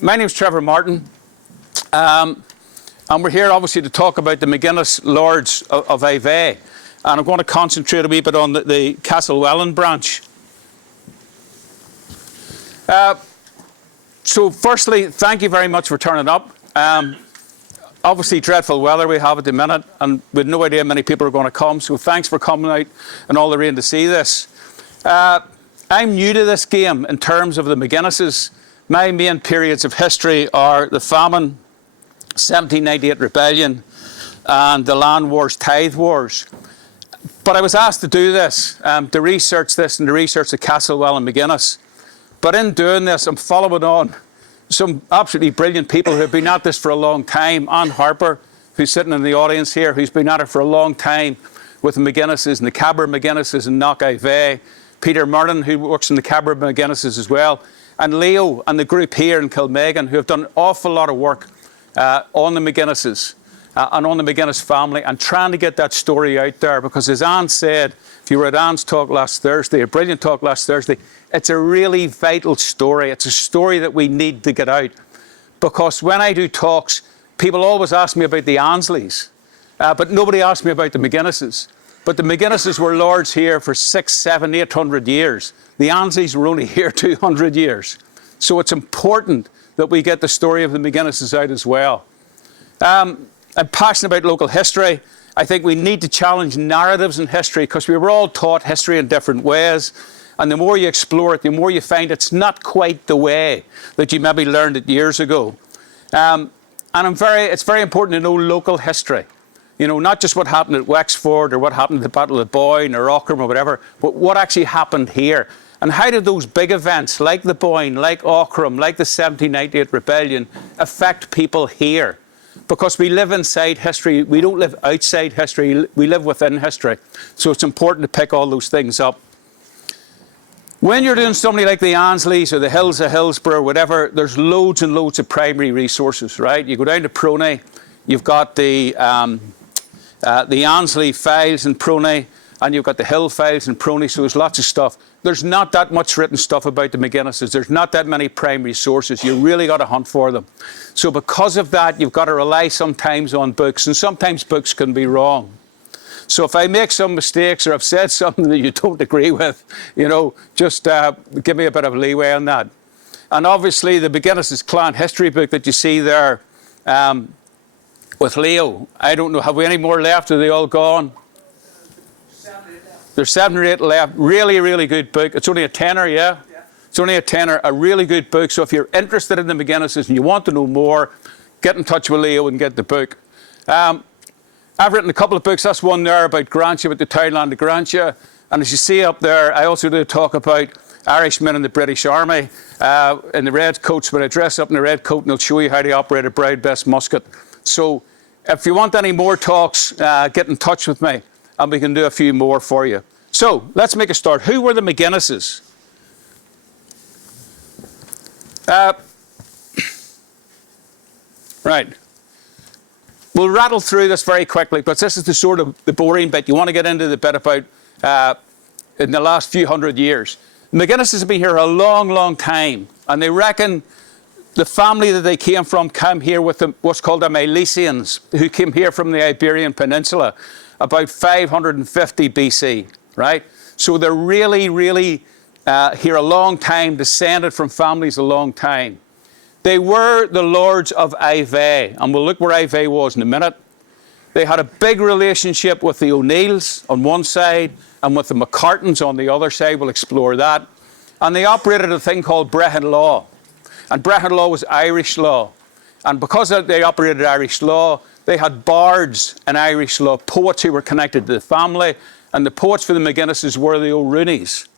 My name's Trevor Martin, and we're here obviously to talk about the McGuinness Lords of Ivey, and I'm going to concentrate a wee bit on the Castlewellan branch. So firstly, thank you very much for turning up. Obviously dreadful weather we have at the minute, and with no idea how many people are going to come, so thanks for coming out in all the rain to see this. I'm new to this game in terms of the McGuinnesses. My main periods of history are the famine, 1798 rebellion, and the land wars, tithe wars. But I was asked to do this, to research this and to research the Castlewellan McGuinness. But in doing this, I'm following on some absolutely brilliant people who have been at this for a long time. Anne Harper, who's sitting in the audience here, who's been at it for a long time with the McGuinnesses and the Cabra McGuinnesses and Knock Ivey. Peter Merton, who works in the Cabra McGuinnesses as well. And Leo and the group here in Kilmegan, who have done an awful lot of work on the McGuinnesses and on the McGuinness family, and trying to get that story out there. Because as Anne said, if you were at Anne's talk last Thursday, a brilliant talk last Thursday, it's a really vital story. It's a story that we need to get out. Because when I do talks, people always ask me about the Ansleys, but nobody asks me about the McGuinnesses. But the McGuinnesses were lords here for 600, 700, 800 years. The Ansleys were only here 200 years. So it's important that we get the story of the McGuinnesses out as well. I'm passionate about local history. I think we need to challenge narratives in history, because we were all taught history in different ways. And the more you explore it, the more you find it's not quite the way that you maybe learned it years ago. And it's very important to know local history. You know, not just what happened at Wexford or what happened at the Battle of Boyne or Aughrim or whatever, but what actually happened here. And how did those big events like the Boyne, like Aughrim, like the 1798 rebellion affect people here? Because we live inside history, we don't live outside history, we live within history. So it's important to pick all those things up. When you're doing somebody like the Ansleys or the Hills of Hillsborough or whatever, there's loads and loads of primary resources, right? You go down to Pronay, you've got the Ansley files in Pronay, and you've got the Hill files in Pronay, so there's lots of stuff. There's not that much written stuff about the McGuinnesses. There's not that many primary sources. You really got to hunt for them. So because of that, you've got to rely sometimes on books, and sometimes books can be wrong. So if I make some mistakes or I've said something that you don't agree with, you know, just give me a bit of leeway on that. And obviously the McGuinness's clan history book that you see there, with Leo, I don't know, have we any more left? Are they all gone? 7 or 8 left. There's 7 or 8 left. Really, really good book. It's only a tenner, yeah? Yeah. It's only a tenner, a really good book. So if you're interested in the McGuinnesses and you want to know more, get in touch with Leo and get the book. I've written a couple of books. That's one there about Grantia, about the townland of Grantia. And as you see up there, I also do talk about Irishmen in the British Army in the red coats. When I dress up in the red coat, and I'll show you how to operate a Broad-Bess musket. So if you want any more talks, get in touch with me and we can do a few more for you. So let's make a start. Who were the McGuinnesses? Right. We'll rattle through this very quickly, but this is the sort of the boring bit. You want to get into the bit about in the last few hundred years. The McGuinnesses have been here a long, long time, and they reckon the family that they came from came here with what's called the Milesians, who came here from the Iberian Peninsula about 550 BC, right? So they're really, really here a long time, descended from families a long time. They were the lords of Ivey, and we'll look where Ivey was in a minute. They had a big relationship with the O'Neills on one side and with the McCartans on the other side. We'll explore that. And they operated a thing called Brehon law. And Brehon law was Irish law. And because they operated Irish law, they had bards in Irish law, poets who were connected to the family. And the poets for the McGuinnesses were the O'Roonies.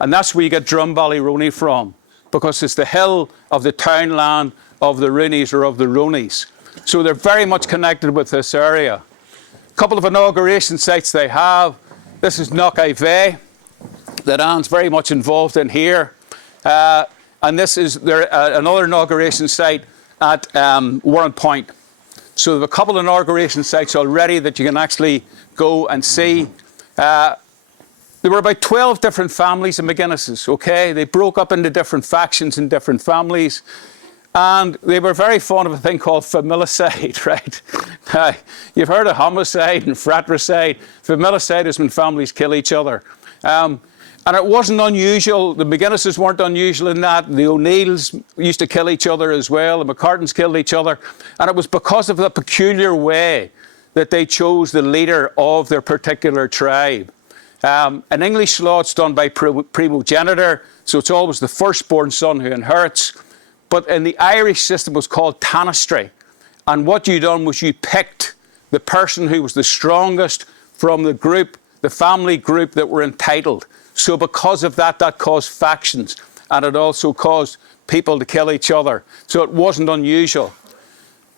And that's where you get Drumballyroney from, because it's the hill of the townland of the Roonies or of the Ronies. So they're very much connected with this area. A couple of inauguration sites they have. This is Knock Ivey, that Anne's very much involved in here. And this is another inauguration site at Warren Point. So there have a couple of inauguration sites already that you can actually go and see. There were about 12 different families of McGuinnesses, okay? They broke up into different factions and different families. And they were very fond of a thing called familicide, right? You've heard of homicide and fratricide. Familicide is when families kill each other. And it wasn't unusual. The McGuinnesses weren't unusual in that. The O'Neills used to kill each other as well. The McCartans killed each other. And it was because of the peculiar way that they chose the leader of their particular tribe. In English law, it's done by primogeniture, so it's always the firstborn son who inherits. But in the Irish system, it was called tanistry. And what you done was you picked the person who was the strongest from the group, the family group that were entitled. So because of that, that caused factions. And it also caused people to kill each other. So it wasn't unusual.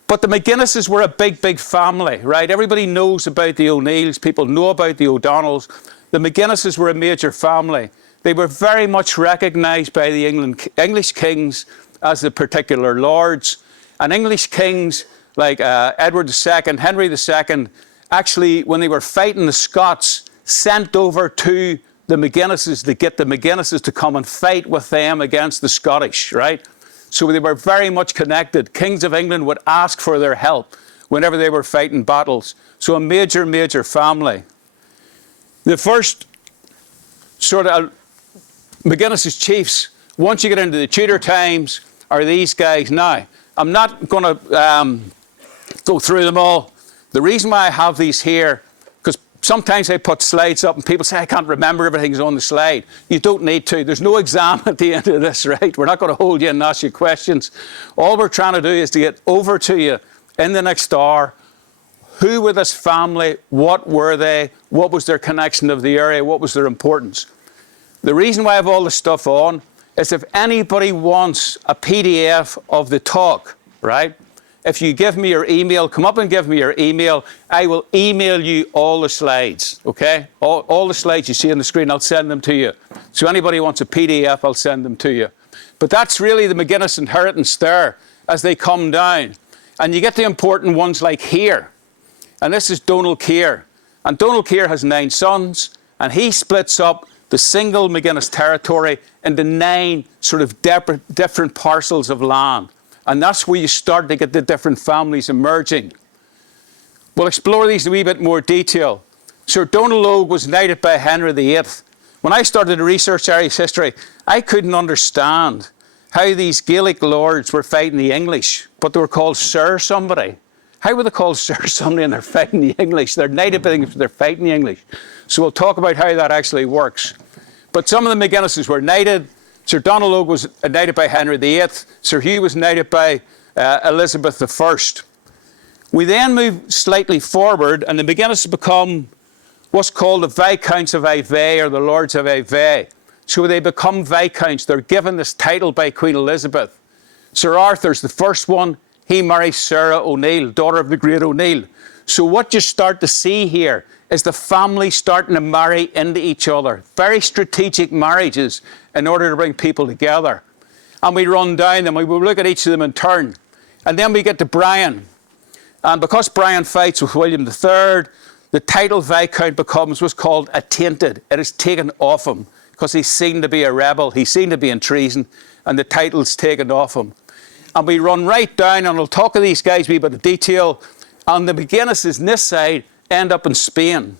But the McGuinnesses were a big, big family, right? Everybody knows about the O'Neills. People know about the O'Donnells. The McGuinnesses were a major family. They were very much recognised by the English kings as the particular lords. And English kings like Edward II, Henry II, actually, when they were fighting the Scots, sent over to the McGuinnesses to get the McGuinnesses to come and fight with them against the Scottish, right? So they were very much connected. Kings of England would ask for their help whenever they were fighting battles. So a major, major family. The first sort of McGuinness's chiefs, once you get into the Tudor times, are these guys. Now, I'm not going to go through them all. The reason why I have these here, because sometimes I put slides up and people say, I can't remember everything's on the slide. You don't need to. There's no exam at the end of this, right? We're not going to hold you and ask you questions. All we're trying to do is to get over to you in the next hour. Who were this family? What were they? What was their connection of the area? What was their importance? The reason why I have all this stuff on is if anybody wants a PDF of the talk, right? If you give me your email, come up and give me your email. I will email you all the slides, okay? All the slides you see on the screen, I'll send them to you. So anybody wants a PDF, I'll send them to you. But that's really the McGuinness inheritance there as they come down. And you get the important ones like here. And this is Donald Keir. And Donald Keir has 9 sons, and he splits up the single McGuinness territory into 9 sort of different parcels of land. And that's where you start to get the different families emerging. We'll explore these in a wee bit more detail. Sir Donald Logue was knighted by Henry VIII. When I started to research Irish history, I couldn't understand how these Gaelic lords were fighting the English, but they were called Sir somebody. How were they called Sir somebody and they're fighting the English? They're knighted by the English, they're fighting the English. So we'll talk about how that actually works. But some of the McGuinnesses were knighted. Sir Donald Logue was knighted by Henry VIII. Sir Hugh was knighted by Elizabeth I. We then move slightly forward, and the McGuinnesses become what's called the Viscounts of Ivey, or the Lords of Ivey. So they become Viscounts. They're given this title by Queen Elizabeth. Sir Arthur's the first one. He marries Sarah O'Neill, daughter of the great O'Neill. So what you start to see here is the family starting to marry into each other. Very strategic marriages in order to bring people together. And we run down them, we will look at each of them in turn. And then we get to Brian. And because Brian fights with William III, the title Viscount becomes what's called attainted. It is taken off him because he's seen to be a rebel, he's seen to be in treason, and the title's taken off him. And we run right down, and we'll talk of these guys a wee bit of detail. And the McGuinnesses on this side end up in Spain.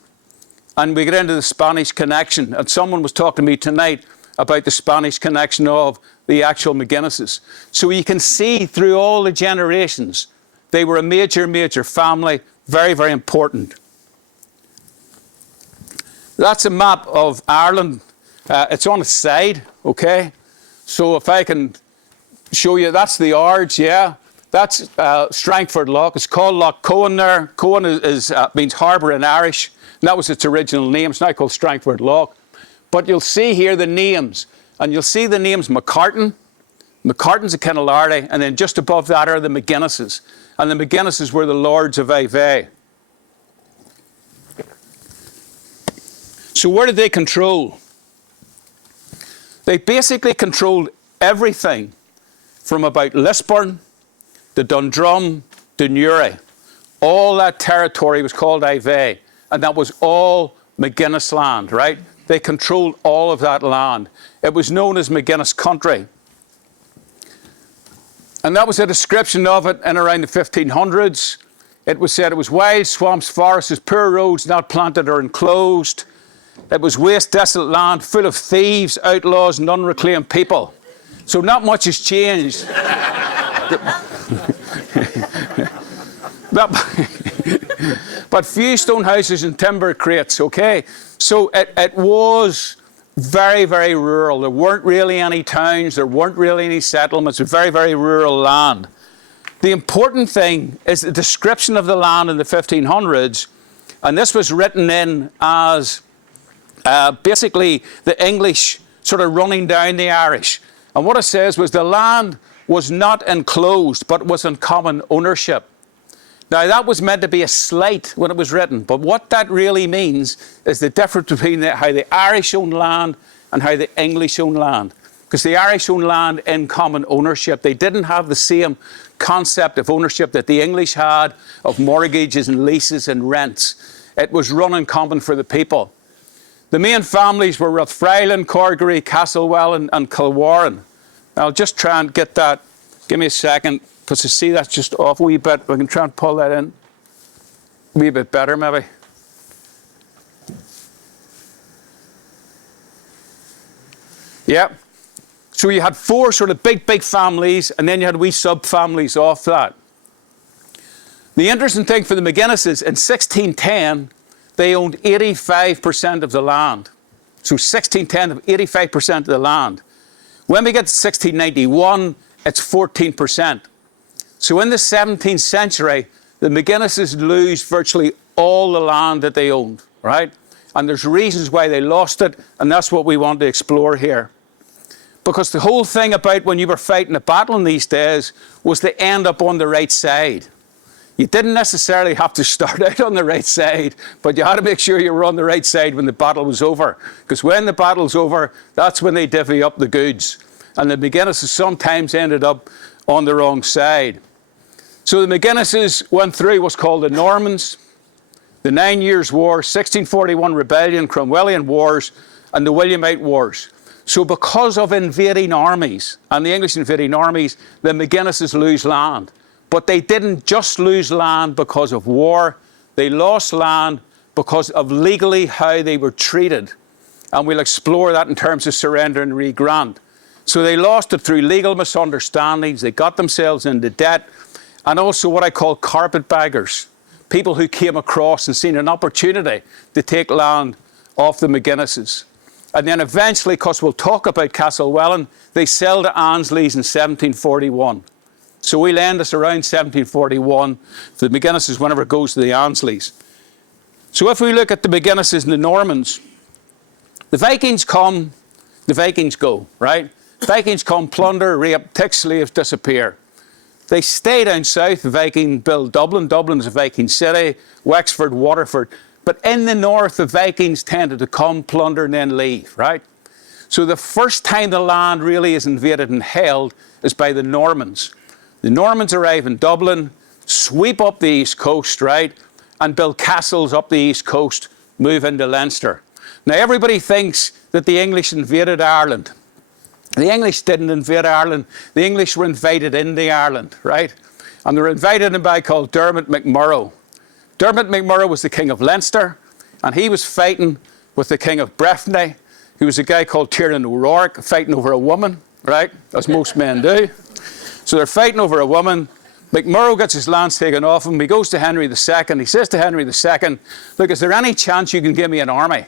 And we get into the Spanish connection. And someone was talking to me tonight about the Spanish connection of the actual McGuinnesses. So you can see through all the generations, they were a major, major family, very, very important. That's a map of Ireland. It's on its side, okay? So if I can show you, that's the Ards, yeah. That's Strangford Lough. It's called Lough Cohen there. Cohen means harbour in Irish. And that was its original name. It's now called Strangford Lough. But you'll see here the names. And you'll see the names McCartan. McCartan's a Kennelarty. And then just above that are the McGuinnesses. And the McGuinnesses were the Lords of Ivey. So where did they control? They basically controlled everything from about Lisburn to Dundrum to Newry. All that territory was called Ivey, and that was all McGuinness land, right? They controlled all of that land. It was known as McGuinness country. And that was a description of it in around the 1500s. It was said it was wild swamps, forests, poor roads not planted or enclosed. It was waste, desolate land, full of thieves, outlaws, and unreclaimed people. So not much has changed. But few stone houses and timber crates, okay? So it was very, very rural. There weren't really any towns. There weren't really any settlements. It was very, very rural land. The important thing is the description of the land in the 1500s, and this was written in as basically the English sort of running down the Irish. And what it says was the land was not enclosed, but was in common ownership. Now, that was meant to be a slight when it was written, but what that really means is the difference between how the Irish owned land and how the English owned land. Because the Irish owned land in common ownership. They didn't have the same concept of ownership that the English had, of mortgages and leases and rents. It was run in common for the people. The main families were Rathfriland, Corgery, Castlewellan and Kilwarren. I'll just try and get that. Give me a second, because I see that's just off a wee bit. We can try and pull that in a wee bit better, maybe. Yeah. So you had four sort of big families, and then you had wee sub-families off that. The interesting thing for the McGuinnesses, in 1610, they owned 85% of the land. So 1610 of 85% of the land. When we get to 1691, it's 14%. So in the 17th century, the McGuinnesses lose virtually all the land that they owned, right? And there's reasons why they lost it, and that's what we want to explore here. Because the whole thing about when you were fighting a battle in these days was to end up on the right side. You didn't necessarily have to start out on the right side, but you had to make sure you were on the right side when the battle was over. Because when the battle's over, that's when they divvy up the goods. And the McGuinnesses sometimes ended up on the wrong side. So the McGuinnesses went through what's called the Normans, the 9 Years' War, 1641 Rebellion, Cromwellian Wars, and the Williamite Wars. So because of invading armies, and the English invading armies, the McGuinnesses lose land. But they didn't just lose land because of war. They lost land because of legally how they were treated. And we'll explore that in terms of surrender and re-grant. So they lost it through legal misunderstandings. They got themselves into debt. And also what I call carpetbaggers. People who came across and seen an opportunity to take land off the McGuinnesses. And then eventually, because we'll talk about Castlewellan, they sell to Ansleys in 1741. So we'll end us around 1741. The McGuinnesses, whenever it goes to the Ansleys. So if we look at the McGuinnesses and the Normans, the Vikings come, the Vikings go, right? Vikings come, plunder, rape, take slaves, disappear. They stay down south. The Viking build Dublin. Dublin is a Viking city. Wexford, Waterford. But in the north, the Vikings tended to come, plunder, and then leave, right? So the first time the land really is invaded and held is by the Normans. The Normans arrive in Dublin, sweep up the east coast, right? And build castles up the east coast, move into Leinster. Now, everybody thinks that the English invaded Ireland. The English didn't invade Ireland. The English were invited into Ireland, right? And they were invited in by a guy called Dermot McMurrough. Dermot McMurrough was the king of Leinster, and he was fighting with the king of Breffni, who was a guy called Tiernan O'Rourke, fighting over a woman, right? As most men do. So they're fighting over a woman. McMurrough gets his lands taken off him. He goes to Henry II. He says to Henry II, look, is there any chance you can give me an army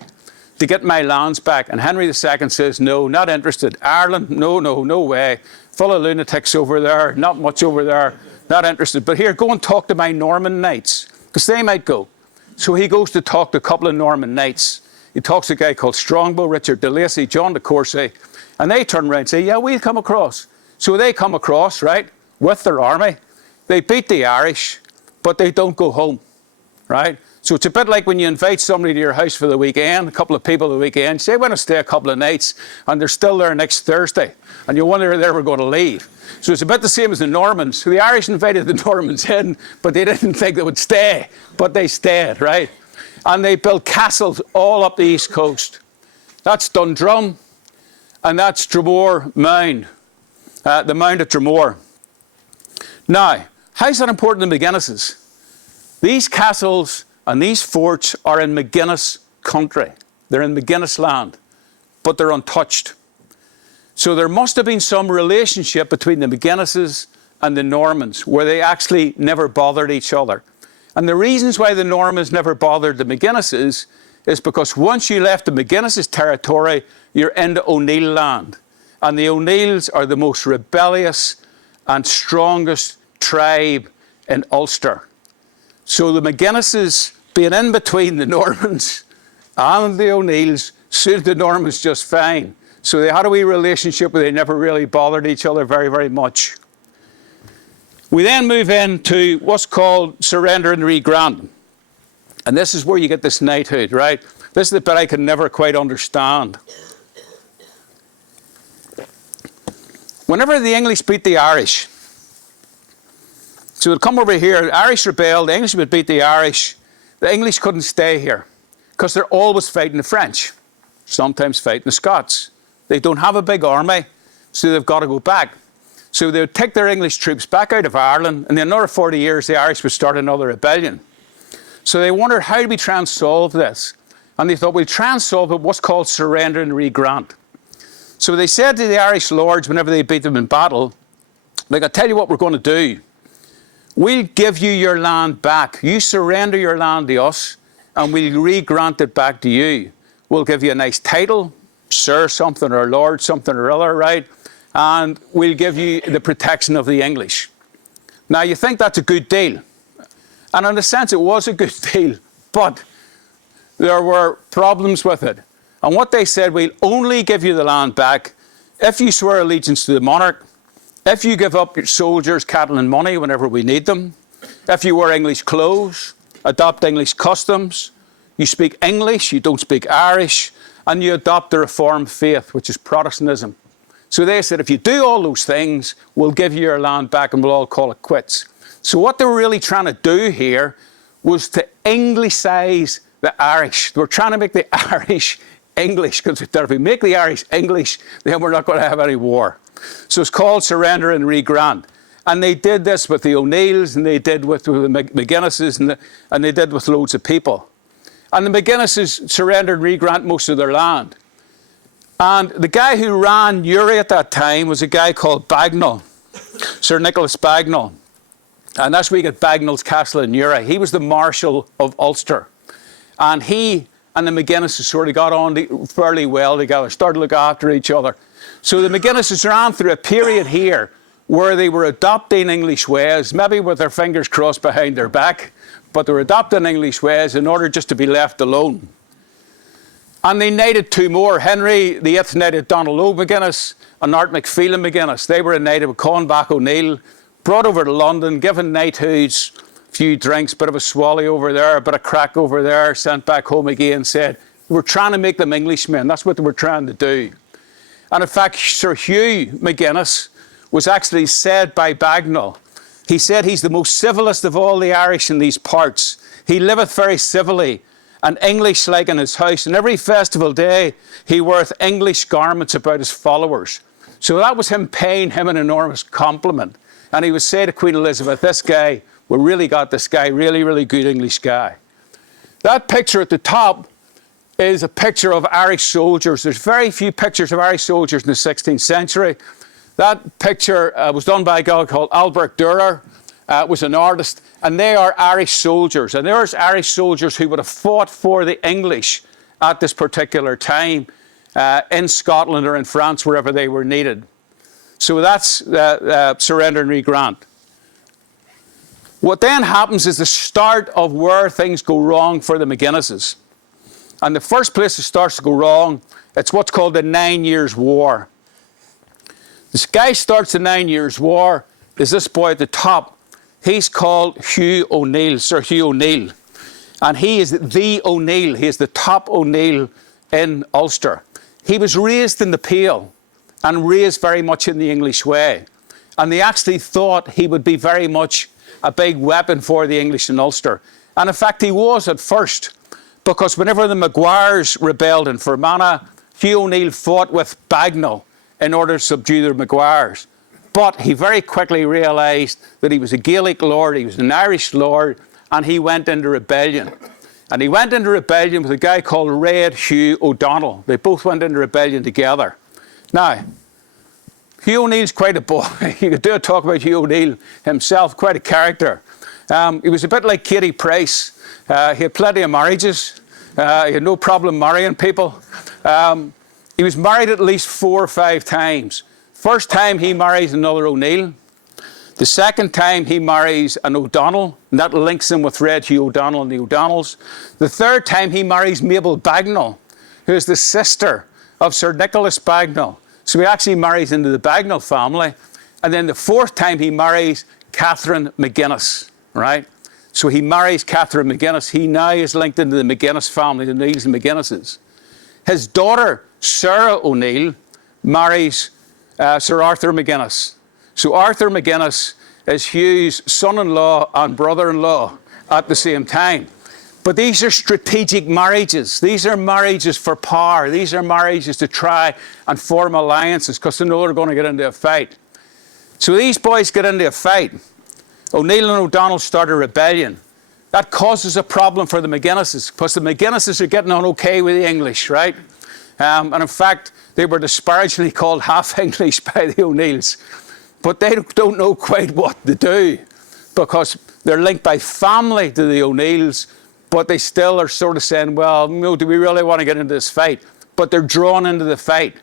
to get my lands back? And Henry II says, no, not interested. Ireland, no way. Full of lunatics over there, not much over there, not interested. But here, go and talk to my Norman knights, because they might go. So he goes to talk to a couple of Norman knights. He talks to a guy called Strongbow, Richard de Lacy, John de Courcy, and they turn around and say, yeah, we'll come across. So they come across, right, with their army. They beat the Irish, but they don't go home, right? So it's a bit like when you invite somebody to your house for the weekend, a couple of people the weekend, say, want to stay a couple of nights, and they're still there next Thursday, and you wonder if they were going to leave. So it's a bit the same as the Normans. So the Irish invited the Normans in, but they didn't think they would stay, but they stayed, right? And they built castles all up the east coast. That's Dundrum, and that's Dromore Mound, the Mound at Dromore. Now, how's that important to McGuinness's? These castles and these forts are in McGuinness country. They're in McGuinness land, but they're untouched. So there must have been some relationship between the McGuinnesses and the Normans where they actually never bothered each other. And the reasons why the Normans never bothered the McGuinnesses is because once you left the McGuinness's territory, you're into O'Neill land. And the O'Neills are the most rebellious and strongest tribe in Ulster. So the McGuinnesses being in between the Normans and the O'Neills suited the Normans just fine. So they had a wee relationship where they never really bothered each other very, very much. We then move into what's called surrender and regrant. And this is where you get this knighthood, right? This is the bit I can never quite understand. Whenever the English beat the Irish, so they'd come over here, the Irish rebelled, the English would beat the Irish. The English couldn't stay here because they're always fighting the French, sometimes fighting the Scots. They don't have a big army, so they've got to go back. So they would take their English troops back out of Ireland, and in another 40 years, the Irish would start another rebellion. So they wondered, how do we try and solve this? And they thought, we'll try and solve it what's called surrender and regrant. So they said to the Irish lords, whenever they beat them in battle, like, I'll tell you what we're going to do. We'll give you your land back. You surrender your land to us, and we'll re-grant it back to you. We'll give you a nice title, Sir something or Lord something or other, right? And we'll give you the protection of the English. Now, you think that's a good deal. And in a sense, it was a good deal. But there were problems with it. And what they said, we'll only give you the land back if you swear allegiance to the monarch, if you give up your soldiers, cattle and money whenever we need them, if you wear English clothes, adopt English customs, you speak English, you don't speak Irish, and you adopt the Reformed faith, which is Protestantism. So they said, if you do all those things, we'll give you your land back and we'll all call it quits. So what they were really trying to do here was to Englishise the Irish. They were trying to make the Irish English, because if we make the Irish English, then we're not going to have any war. So it's called surrender and regrant. And they did this with the O'Neills, and they did with the McGuinnesses, and they did with loads of people. And the McGuinnesses surrendered and regrant most of their land. And the guy who ran Uri at that time was a guy called Bagnall, Sir Nicholas Bagnall. And that's where you get Bagnall's Castle in Uri. He was the Marshal of Ulster. And he and the McGuinnesses sort of got on fairly well together, started to look after each other. So the McGuinnesses ran through a period here where they were adopting English ways, maybe with their fingers crossed behind their back, but they were adopting English ways in order just to be left alone. And they knighted two more. Henry VIII knighted Donald O. McGuinness and Art McPhelan McGuinness. They were knighted with Conback O'Neill, brought over to London, given knighthoods, a few drinks, bit of a swally over there, a bit of crack over there, sent back home again, said, we're trying to make them Englishmen. That's what they were trying to do. And in fact, Sir Hugh McGuinness was actually said by Bagnall. He said he's the most civilest of all the Irish in these parts. He liveth very civilly, and English like in his house. And every festival day, he weareth English garments about his followers. So that was him paying him an enormous compliment. And he would say to Queen Elizabeth, this guy, we really got this guy, really, really good English guy. That picture at the top is a picture of Irish soldiers. There's very few pictures of Irish soldiers in the 16th century. That picture was done by a guy called Albert Dürer, was an artist, and they are Irish soldiers. And there's Irish soldiers who would have fought for the English at this particular time in Scotland or in France, wherever they were needed. So that's surrender and regrant. What then happens is the start of where things go wrong for the McGuinnesses. And the first place it starts to go wrong, it's what's called the 9 Years' War. This guy starts the 9 Years' War, is this boy at the top. He's called Hugh O'Neill, Sir Hugh O'Neill. And he is the O'Neill. He is the top O'Neill in Ulster. He was raised in the Pale and raised very much in the English way. And they actually thought he would be very much a big weapon for the English in Ulster. And in fact, he was at first, because whenever the Maguires rebelled in Fermanagh, Hugh O'Neill fought with Bagnall in order to subdue the Maguires. But he very quickly realised that he was a Gaelic lord, he was an Irish lord, and he went into rebellion. And he went into rebellion with a guy called Red Hugh O'Donnell. They both went into rebellion together. Now, Hugh O'Neill's quite a boy. You could do a talk about Hugh O'Neill himself, quite a character. He was a bit like Katie Price. He had plenty of marriages. He had no problem marrying people. He was married at least 4 or 5 times. First time he marries another O'Neill. The second time he marries an O'Donnell, and that links him with Red Hugh O'Donnell and the O'Donnells. The third time he marries Mabel Bagnall, who is the sister of Sir Nicholas Bagnall. So he actually marries into the Bagnall family. And then the fourth time he marries Catherine McGuinness, right? So he marries Catherine McGuinness. He now is linked into the McGuinness family, the O'Neills and McGuinnesses. His daughter, Sarah O'Neill, marries Sir Arthur McGuinness. So Arthur McGuinness is Hugh's son-in-law and brother-in-law at the same time. But these are strategic marriages. These are marriages for power. These are marriages to try and form alliances because they know they're going to get into a fight. So these boys get into a fight. O'Neill and O'Donnell start a rebellion. That causes a problem for the McGuinnesses because the McGuinnesses are getting on okay with the English, right? And in fact, they were disparagingly called half-English by the O'Neills. But they don't know quite what to do because they're linked by family to the O'Neills, but they still are sort of saying, well, no, do we really want to get into this fight? But they're drawn into the fight.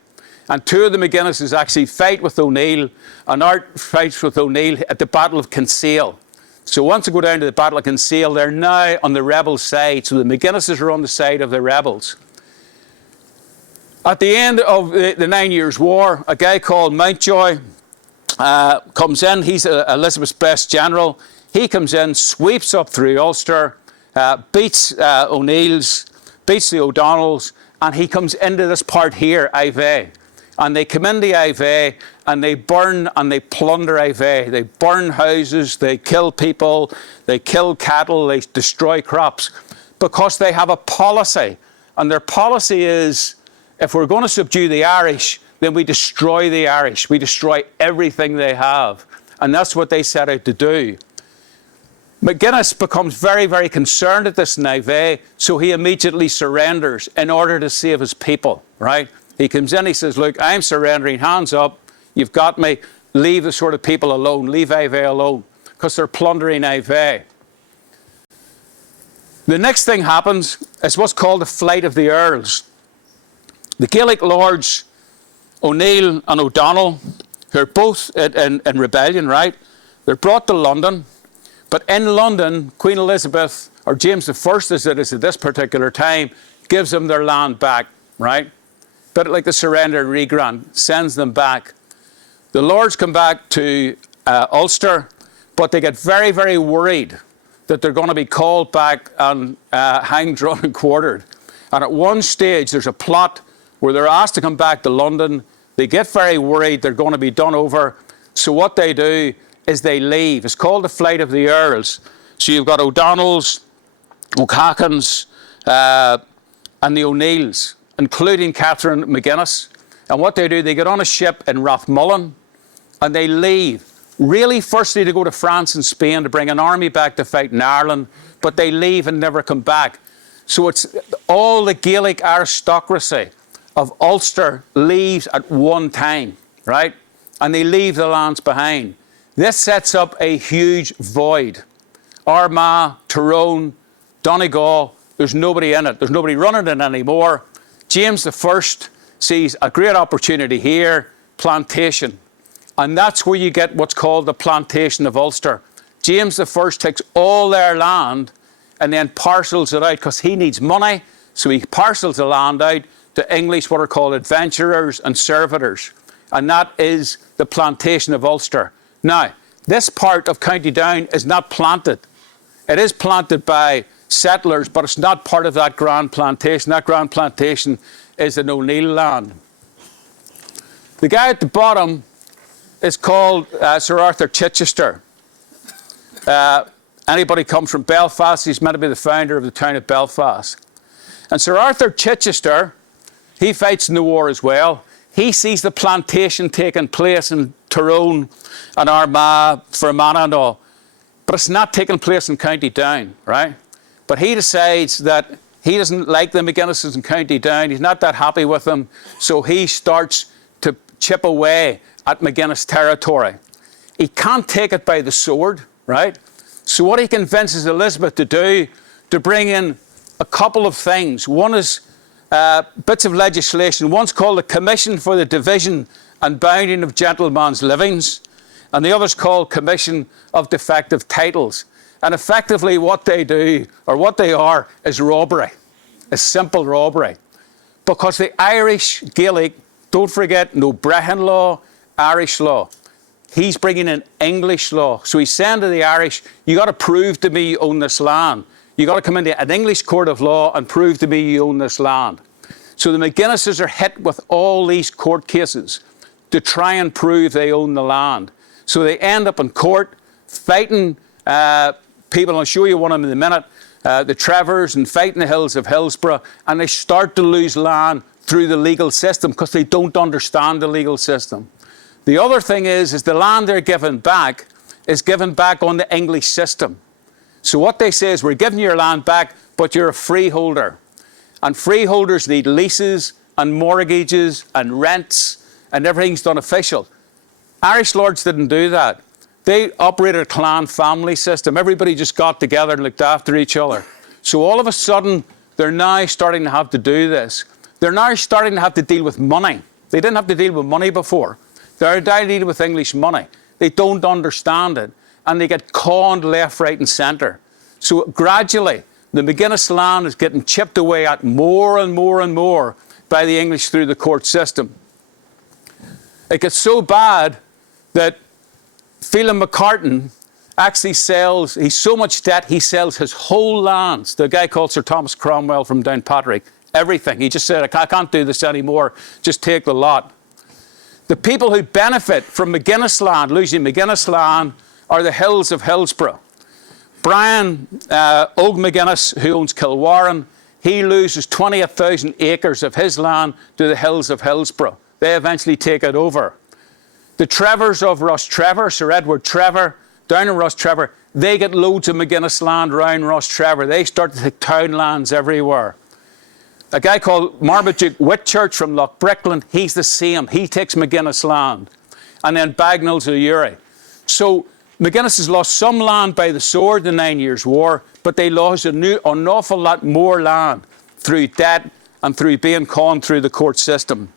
And 2 of the McGuinnesses actually fight with O'Neill, and Art fights with O'Neill at the Battle of Kinsale. So once they go down to the Battle of Kinsale, they're now on the rebel side. So the McGuinnesses are on the side of the rebels. At the end of the 9 Years' War, a guy called Mountjoy comes in. He's Elizabeth's best general. He comes in, sweeps up through Ulster, beats O'Neill's, beats the O'Donnells, and he comes into this part here, Ivey. And they come into Ivey and they burn and they plunder Ivey. They burn houses, they kill people, they kill cattle, they destroy crops because they have a policy. And their policy is, if we're going to subdue the Irish, then we destroy the Irish. We destroy everything they have. And that's what they set out to do. McGuinness becomes very, very concerned at this in Ivey, so he immediately surrenders in order to save his people, right? He comes in, he says, look, I'm surrendering, hands up, you've got me, leave the sort of people alone, leave Ivey alone, because they're plundering Ivey. The next thing happens is what's called the Flight of the Earls. The Gaelic lords, O'Neill and O'Donnell, who are both in rebellion, right? They're brought to London, but in London, Queen Elizabeth, or James I as it is at this particular time, gives them their land back, right? Bit like the surrender and regrant, sends them back. The lords come back to Ulster, but they get very, very worried that they're going to be called back and hanged, drawn and quartered. And at one stage, there's a plot where they're asked to come back to London. They get very worried they're going to be done over. So what they do is they leave. It's called the Flight of the Earls. So you've got O'Donnells, O'Cackans, and the O'Neills, including Catherine McGuinness. And what they do, they get on a ship in Rathmullen and they leave. Really, firstly, to go to France and Spain to bring an army back to fight in Ireland, but they leave and never come back. So it's all the Gaelic aristocracy of Ulster leaves at one time, right? And they leave the lands behind. This sets up a huge void. Armagh, Tyrone, Donegal, there's nobody in it. There's nobody running it anymore. James I sees a great opportunity here, plantation. And that's where you get what's called the Plantation of Ulster. James I takes all their land and then parcels it out because he needs money. So he parcels the land out to English, what are called adventurers and servitors. And that is the Plantation of Ulster. Now, this part of County Down is not planted. It is planted by settlers, but it's not part of that grand plantation. That grand plantation is an O'Neill land. The guy at the bottom is called Sir Arthur Chichester. Anybody comes from Belfast, he's meant to be the founder of the town of Belfast. And Sir Arthur Chichester, he fights in the war as well. He sees the plantation taking place in Tyrone and Armagh, Fermanagh and all. But it's not taking place in County Down, right? But he decides that he doesn't like the McGuinnesses in County Down. He's not that happy with them. So he starts to chip away at McGuinness territory. He can't take it by the sword, right? So what he convinces Elizabeth to do, to bring in a couple of things. One is bits of legislation. One's called the Commission for the Division and Bounding of Gentlemen's Livings, and the other's called Commission of Defective Titles. And effectively what they do, or what they are, is robbery. It's simple robbery. Because the Irish Gaelic, don't forget, no Brehon law, Irish law. He's bringing in English law. So he's saying to the Irish, you got to prove to me you own this land. You got to come into an English court of law and prove to me you own this land. So the McGuinnesses are hit with all these court cases to try and prove they own the land. So they end up in court fighting people. I'll show you one of them in a minute. The Trevors, and fighting the hills of Hillsborough, and they start to lose land through the legal system because they don't understand the legal system. The other thing is the land they're given back is given back on the English system. So what they say is, we're giving your land back, but you're a freeholder. And freeholders need leases and mortgages and rents, and everything's done official. Irish lords didn't do that. They operated a clan family system. Everybody just got together and looked after each other. So all of a sudden, they're now starting to have to do this. They're now starting to have to deal with money. They didn't have to deal with money before. They're now dealing with English money. They don't understand it. And they get conned left, right and centre. So gradually, the McGuinness land is getting chipped away at more and more and more by the English through the court system. It gets so bad that Phelim McCartan actually sells, he's so much debt, he sells his whole lands. The guy called Sir Thomas Cromwell from Downpatrick, everything. He just said, I can't do this anymore, just take the lot. The people who benefit from McGuinness land, losing McGuinness land, are the hills of Hillsborough. Brian Og McGuinness, who owns Kilwarren, he loses 28,000 acres of his land to the hills of Hillsborough. They eventually take it over. The Trevors of Rostrevor, Sir Edward Trevor, down in Rostrevor, they get loads of McGuinness land around Rostrevor. They start to take townlands everywhere. A guy called Marmaduke Whitchurch from Lochbrickland, he's the same. He takes McGuinness land. And then Bagnalls of Uri. So McGuinness has lost some land by the sword in the 9 Years' War, but they lost an awful lot more land through debt and through being conned through the court system.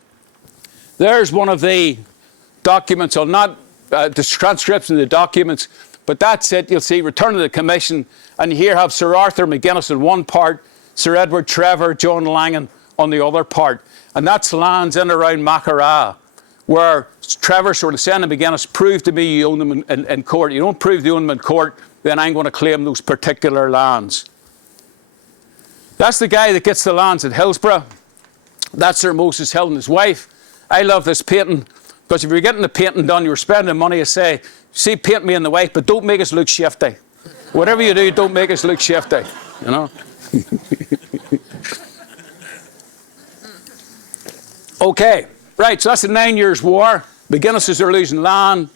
There's one of the documents, or not the transcription of the documents, but that's it. You'll see Return of the Commission, and here have Sir Arthur McGuinness in one part, Sir Edward Trevor, John Langan on the other part. And that's lands in and around Macaragh, where Trevor sort of saying to McGuinness, prove to me you own them in court. You don't prove you own them in court, then I'm going to claim those particular lands. That's the guy that gets the lands at Hillsborough. That's Sir Moses Hill and his wife. I love this painting, because if you're getting the painting done, you're spending money, you say, see, paint me and the wife, but don't make us look shifty. Whatever you do, don't make us look shifty, you know. Okay, right, so that's the 9 Years' War. McGuinnesses are losing land,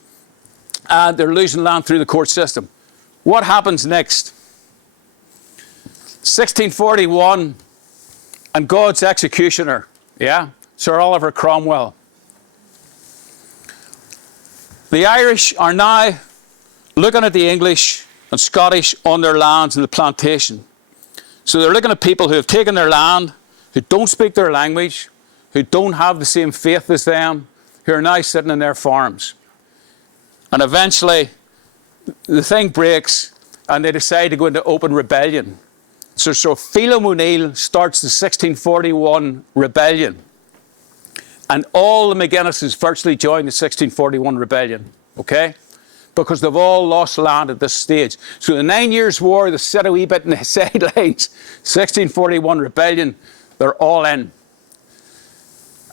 and they're losing land through the court system. What happens next? 1641, and God's executioner, yeah, Sir Oliver Cromwell. The Irish are now looking at the English and Scottish on their lands in the plantation. So they're looking at people who have taken their land, who don't speak their language, who don't have the same faith as them, who are now sitting in their farms. And eventually, the thing breaks, and they decide to go into open rebellion. So Phelim O'Neill starts the 1641 rebellion. And all the McGuinnesses virtually join the 1641 rebellion, okay? Because they've all lost land at this stage. So the 9 Years' War, they sit a wee bit in the sidelines. 1641 rebellion, they're all in.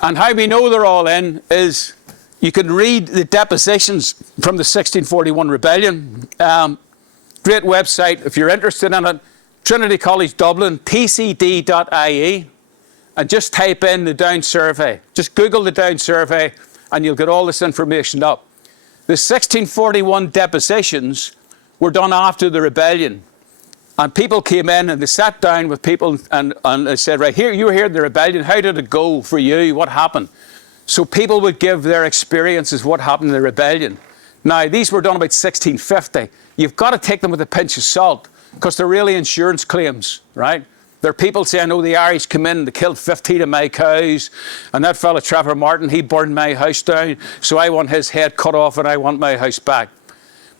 And how we know they're all in is you can read the depositions from the 1641 rebellion. Great website if you're interested in it. Trinity College Dublin, tcd.ie. And just type in the Down Survey. Just Google the Down Survey and you'll get all this information up. The 1641 depositions were done after the rebellion. And people came in and they sat down with people and they said, right, here, you were here in the rebellion. How did it go for you? What happened? So people would give their experiences, what happened in the rebellion. Now, these were done about 1650. You've got to take them with a pinch of salt because they're really insurance claims, right? There are people saying, oh, the Irish come in and they killed 15 of my cows. And that fella, Trevor Martin, he burned my house down. So I want his head cut off and I want my house back.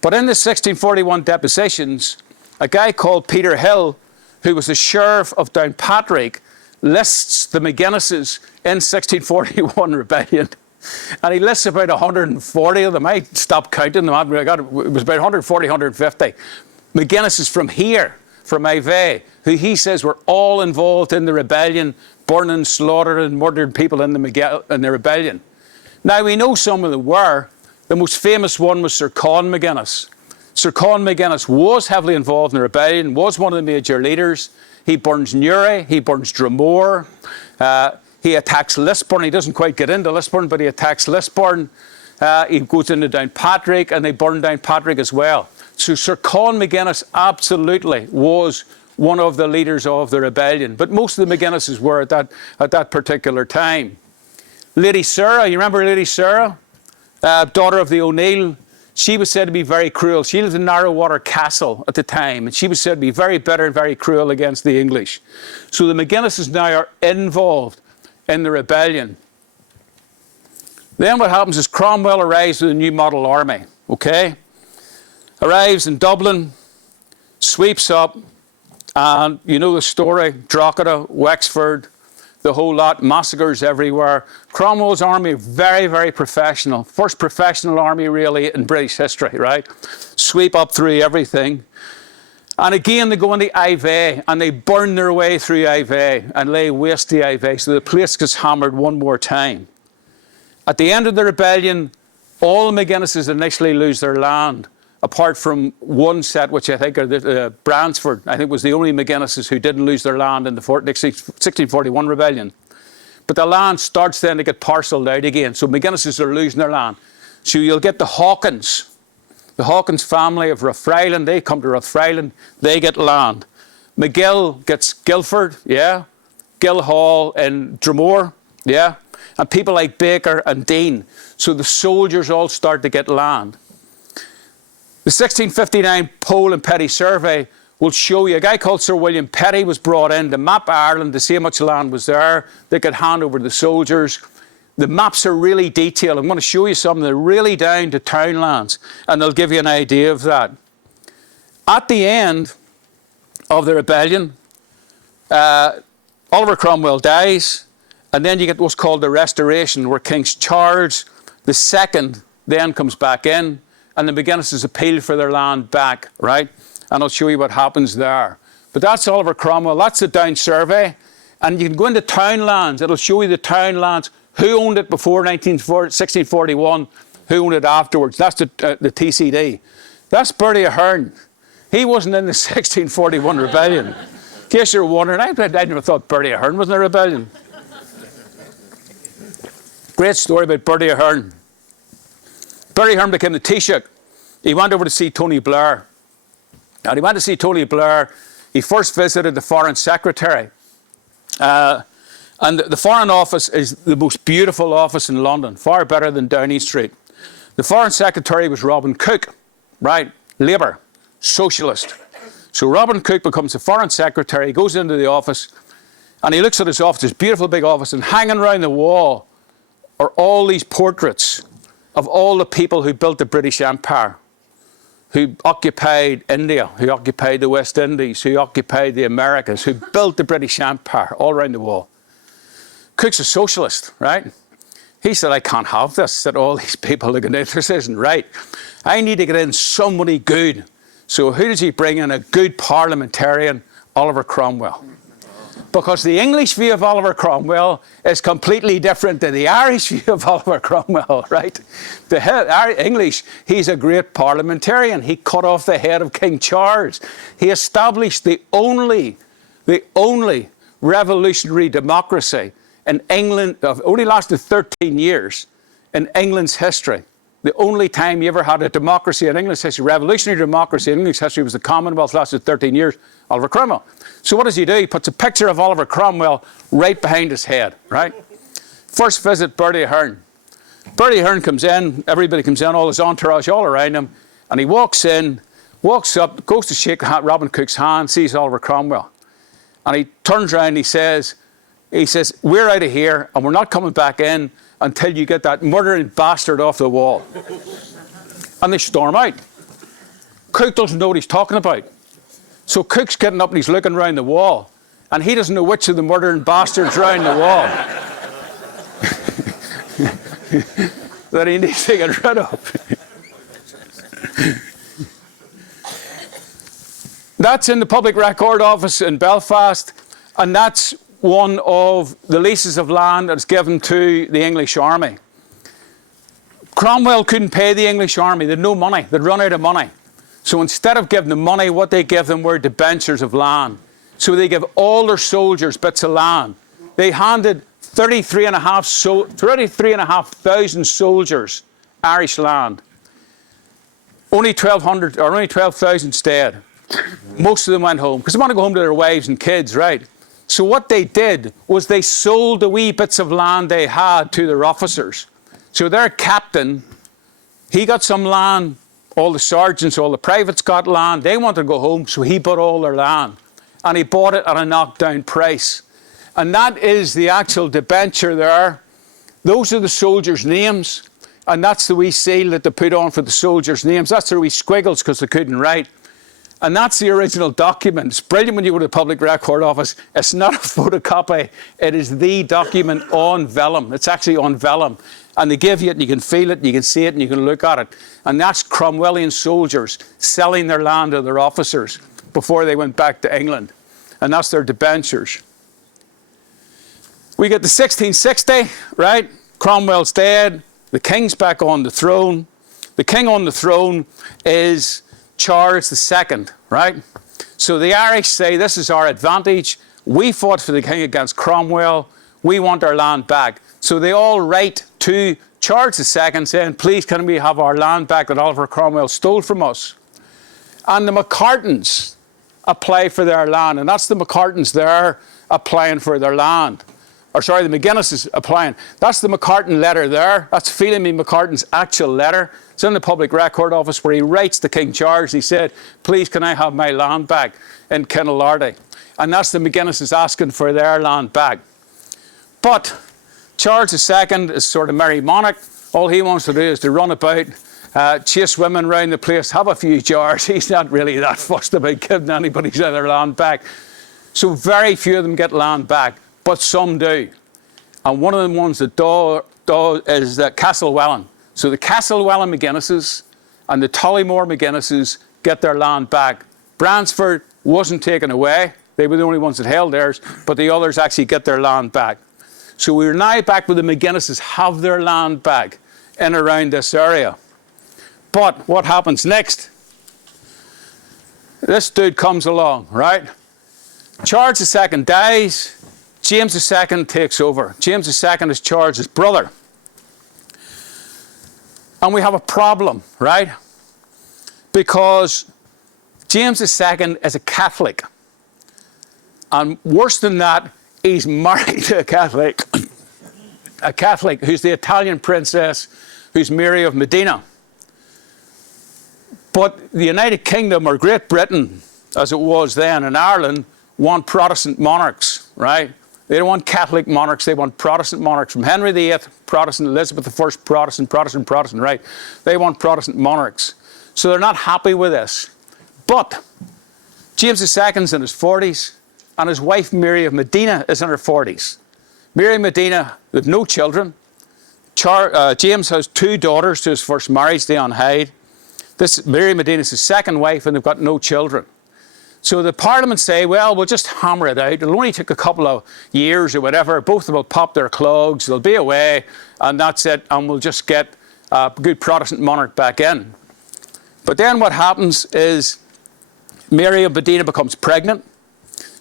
But in the 1641 depositions, a guy called Peter Hill, who was the sheriff of Downpatrick, lists the McGuinnesses in 1641 rebellion. And he lists about 140 of them. I stopped counting them. It was about 140, 150. McGuinnesses from here, from Ivey, who he says were all involved in the rebellion, burning, slaughtering, murdering people in the rebellion. Now, we know some of them were. The most famous one was Sir Con McGuinness. Sir Con McGuinness was heavily involved in the rebellion, was one of the major leaders. He burns Newry, he burns Dromore, he attacks Lisburn. He doesn't quite get into Lisburn, but he attacks Lisburn. He goes into Downpatrick, and they burn Downpatrick as well. So Sir Con McGuinness absolutely was one of the leaders of the rebellion. But most of the McGuinnesses were at that particular time. Lady Sarah, you remember Lady Sarah? Daughter of the O'Neill. She was said to be very cruel. She lived in Narrowwater Castle at the time, and she was said to be very bitter and very cruel against the English. So the McGuinnesses now are involved in the rebellion. Then what happens is Cromwell arrives with a new model army, okay? Arrives in Dublin, sweeps up, and you know the story, Drogheda, Wexford, the whole lot, massacres everywhere. Cromwell's army, very, very professional. First professional army, really, in British history, right? Sweep up through everything. And again, they go into Ivey, and they burn their way through Ivey and lay waste to Ivey, so the place gets hammered one more time. At the end of the rebellion, all the McGuinnesses initially lose their land, apart from one set, which I think are the Bransford, I think was the only McGuinnesses who didn't lose their land in the 1641 rebellion. But the land starts then to get parcelled out again. So McGuinnesses are losing their land. So you'll get the Hawkins family of Rathfriland. They come to Rathfriland. They get land. McGill gets Guildford, yeah. Guildhall and Dromore, yeah. And people like Baker and Dean. So the soldiers all start to get land. The 1659 Poll and Petty Survey will show you a guy called Sir William Petty was brought in to map Ireland to see how much land was there. They could hand over to the soldiers. The maps are really detailed. I'm going to show you some. They're really down to townlands, and they'll give you an idea of that. At the end of the rebellion, Oliver Cromwell dies, and then you get what's called the Restoration, where King Charles II then comes back in, and the McGuinnesses appeal for their land back, right? And I'll show you what happens there. But that's Oliver Cromwell. That's the Down Survey. And you can go into townlands. It'll show you the townlands, who owned it before 1641, who owned it afterwards. That's the TCD. That's Bertie Ahern. He wasn't in the 1641 rebellion. In case you're wondering, I never thought Bertie Ahern was in a rebellion. Great story about Bertie Ahern. Bertie Ahern became the Taoiseach. He went over to see Tony Blair. And he went to see Tony Blair. He first visited the Foreign Secretary. And the Foreign Office is the most beautiful office in London, far better than Downing Street. The Foreign Secretary was Robin Cook, right? Labour, socialist. So Robin Cook becomes the Foreign Secretary, he goes into the office, and he looks at his office, this beautiful big office, and hanging around the wall are all these portraits of all the people who built the British Empire, who occupied India, who occupied the West Indies, who occupied the Americas, who built the British Empire all around the wall. Cook's a socialist, right? He said, I can't have this, that all these people looking at this isn't right. I need to get in somebody good. So who does he bring in? A good parliamentarian, Oliver Cromwell. Because the English view of Oliver Cromwell is completely different to the Irish view of Oliver Cromwell, right? The English, he's a great parliamentarian. He cut off the head of King Charles. He established the only revolutionary democracy in England, only lasted 13 years in England's history. The only time you ever had a democracy in English history, revolutionary democracy in English history, was the Commonwealth, lasted 13 years, Oliver Cromwell. So what does he do? He puts a picture of Oliver Cromwell right behind his head, right? First visit, Bertie Ahern. Bertie Ahern comes in, everybody comes in, all his entourage all around him, and he walks in, walks up, goes to shake Robin Cook's hand, sees Oliver Cromwell. And he turns around and he says, we're out of here and we're not coming back in until you get that murdering bastard off the wall. And they storm out. Cook doesn't know what he's talking about. So Cook's getting up and he's looking around the wall. And he doesn't know which of the murdering bastards around the wall that he needs to get rid of. That's in the Public Record Office in Belfast, and that's one of the leases of land that's given to the English Army. Cromwell couldn't pay the English Army. They had no money. They'd run out of money. So instead of giving them money, what they gave them were debentures of land. So they give all their soldiers bits of land. They handed 33,500 soldiers Irish land. Only 1,200 or only 12,000 stayed. Most of them went home because they want to go home to their wives and kids, right? So what they did was they sold the wee bits of land they had to their officers. So their captain, he got some land, all the sergeants, all the privates got land. They wanted to go home, so he bought all their land. And he bought it at a knockdown price. And that is the actual debenture there. Those are the soldiers' names. And that's the wee seal that they put on for the soldiers' names. That's their wee squiggles because they couldn't write. And that's the original document. It's brilliant when you go to the Public Record Office. It's not a photocopy. It is the document on vellum. It's actually on vellum. And they give you it, and you can feel it, and you can see it, and you can look at it. And that's Cromwellian soldiers selling their land to their officers before they went back to England. And that's their debentures. We get to 1660, right? Cromwell's dead. The king's back on the throne. The king on the throne is Charles II, right? So the Irish say, this is our advantage. We fought for the king against Cromwell. We want our land back. So they all write to Charles II saying, please, can we have our land back that Oliver Cromwell stole from us? And the McCartans apply for their land. And that's the McCartans there applying for their land. Or sorry, the McGuinnesses applying. That's the McCartan letter there. That's Phelim McCartan's actual letter. It's in the Public Record Office where he writes to King Charles. He said, please, can I have my land back in Kennelardy? And that's the McGuinnesses asking for their land back. But Charles II is sort of merry monarch. All he wants to do is to run about, chase women around the place, have a few jars. He's not really that fussed about giving anybody their land back. So very few of them get land back, but some do. And one of the ones that do is Castlewellan. So the Castlewellan McGuinnesses and the Tollymore McGuinnesses get their land back. Bransford wasn't taken away. They were the only ones that held theirs, but the others actually get their land back. So we're now back with the McGuinnesses have their land back in around this area. But what happens next? This dude comes along, right? Charles II dies. James II takes over. James II is Charles's brother. And we have a problem, right? Because James II is a Catholic. And worse than that, he's married to a Catholic who's the Italian princess, who's Mary of Modena. But the United Kingdom, or Great Britain, as it was then, and Ireland, want Protestant monarchs, right? They don't want Catholic monarchs, they want Protestant monarchs. From Henry VIII, Protestant, Elizabeth I, Protestant, right? They want Protestant monarchs. So they're not happy with this. But James II's in his 40s, and his wife Mary of Modena is in her 40s. Mary of Modena, they have no children. James has 2 daughters to his first marriage, Dion Hyde. Mary of Modena is his second wife, and they've got no children. So the Parliament say, well, we'll just hammer it out. It'll only take a couple of years or whatever. Both of them will pop their clogs. They'll be away, and that's it. And we'll just get a good Protestant monarch back in. But then what happens is Mary of Modena becomes pregnant.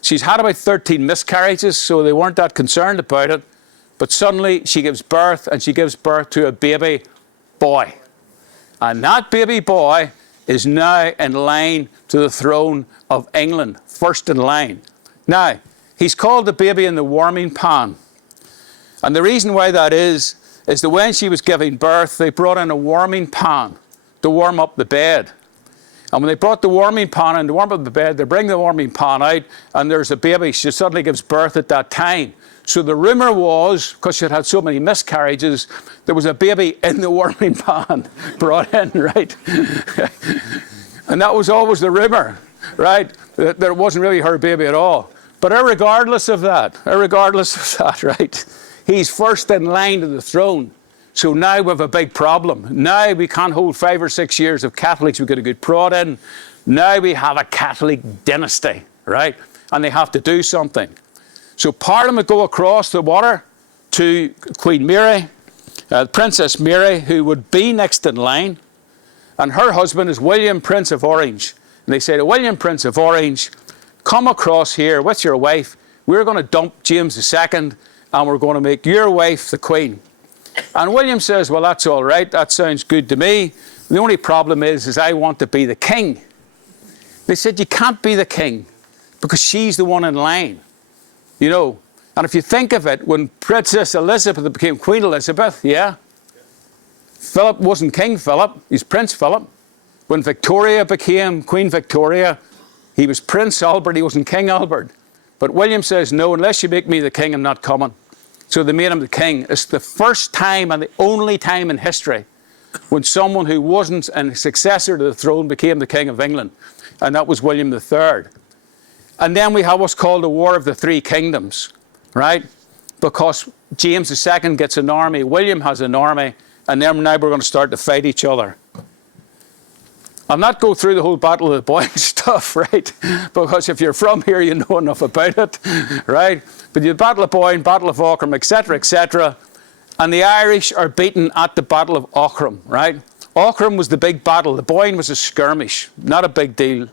She's had about 13 miscarriages, so they weren't that concerned about it. But suddenly she gives birth, and she gives birth to a baby boy. And that baby boy is now in line to the throne of England, first in line. Now, he's called the baby in the warming pan. And the reason why that is that when she was giving birth, they brought in a warming pan to warm up the bed. And when they brought the warming pan in to warm up the bed, they bring the warming pan out, and there's a baby. She suddenly gives birth at that time. So the rumour was, because she had had so many miscarriages, there was a baby in the warming pan brought in, right? And that was always the rumour, right? That it wasn't really her baby at all. But irregardless of that, right? He's first in line to the throne. So now we have a big problem. Now we can't hold 5 or 6 years of Catholics. We've got a good prod in. Now we have a Catholic dynasty, right? And they have to do something. So Parliament go across the water to Queen Mary, Princess Mary, who would be next in line. And her husband is William, Prince of Orange. And they say to William, Prince of Orange, come across here with your wife. We're going to dump James II, and we're going to make your wife the Queen. And William says, well, that's all right. That sounds good to me. The only problem is I want to be the king. They said, you can't be the king because she's the one in line. You know, and if you think of it, when Princess Elizabeth became Queen Elizabeth, yeah, Philip wasn't King Philip, he's Prince Philip. When Victoria became Queen Victoria, he was Prince Albert, he wasn't King Albert. But William says, no, unless you make me the king, I'm not coming. So they made him the king. It's the first time and the only time in history when someone who wasn't a successor to the throne became the King of England. And that was William III. And then we have what's called the War of the Three Kingdoms, right? Because James II gets an army, William has an army, and then now we're going to start to fight each other. I'll not go through the whole Battle of the Boyne stuff, right? Because if you're from here, you know enough about it, right? But the Battle of Boyne, Battle of Aughrim, etc., etc. And the Irish are beaten at the Battle of Aughrim, right? Aughrim was the big battle. The Boyne was a skirmish, not a big deal,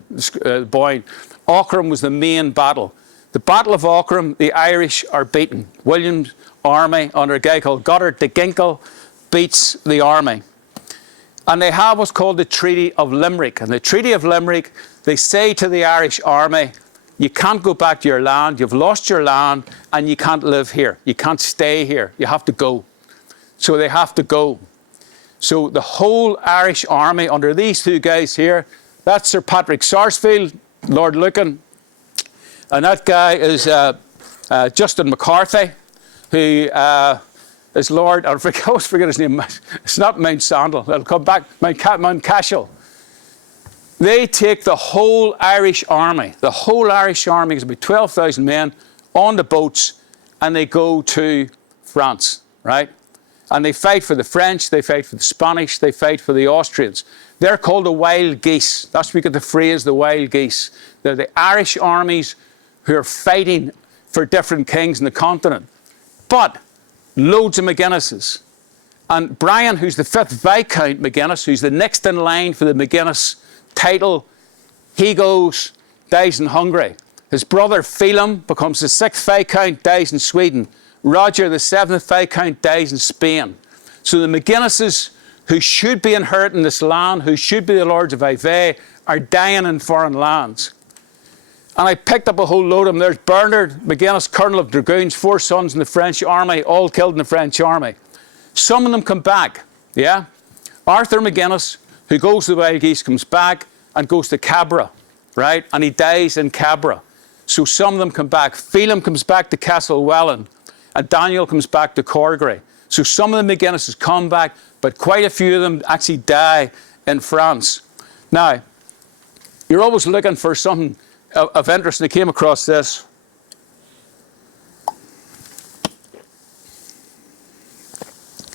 Boyne. Aughrim was the main battle. The Battle of Aughrim, the Irish are beaten. William's army, under a guy called Goddard de Ginkle, beats the army. And they have what's called the Treaty of Limerick. And the Treaty of Limerick, they say to the Irish army, you can't go back to your land, you've lost your land, and you can't live here. You can't stay here. You have to go. So they have to go. So the whole Irish army under these two guys here, that's Sir Patrick Sarsfield, Lord Lucan, and that guy is Justin McCarthy, who is Lord, I always forget his name, it's not Mount Sandal, it'll come back, Mount Cashel. They take the whole Irish army is about 12,000 men on the boats, and they go to France, right? And they fight for the French, they fight for the Spanish, they fight for the Austrians. They're called the wild geese. That's where we get the phrase, the wild geese. They're the Irish armies who are fighting for different kings in the continent. But loads of McGuinnesses. And Brian, who's the 5th Viscount McGuinness, who's the next in line for the McGuinness title, he goes, dies in Hungary. His brother Phelim becomes the 6th Viscount, dies in Sweden. Roger, the 7th Viscount, dies in Spain. So the McGuinnesses, who should be inheriting this land, who should be the Lords of Ivey, are dying in foreign lands. And I picked up a whole load of them. There's Bernard McGuinness, Colonel of Dragoons, 4 sons in the French army, all killed in the French army. Some of them come back, yeah? Arthur McGuinness, who goes to the Wild Geese, comes back and goes to Cabra, right? And he dies in Cabra. So some of them come back. Phelim comes back to Castlewellan, and Daniel comes back to Corgray. So some of the McGuinnesses come back, but quite a few of them actually die in France. Now, you're always looking for something of interest, and I came across this.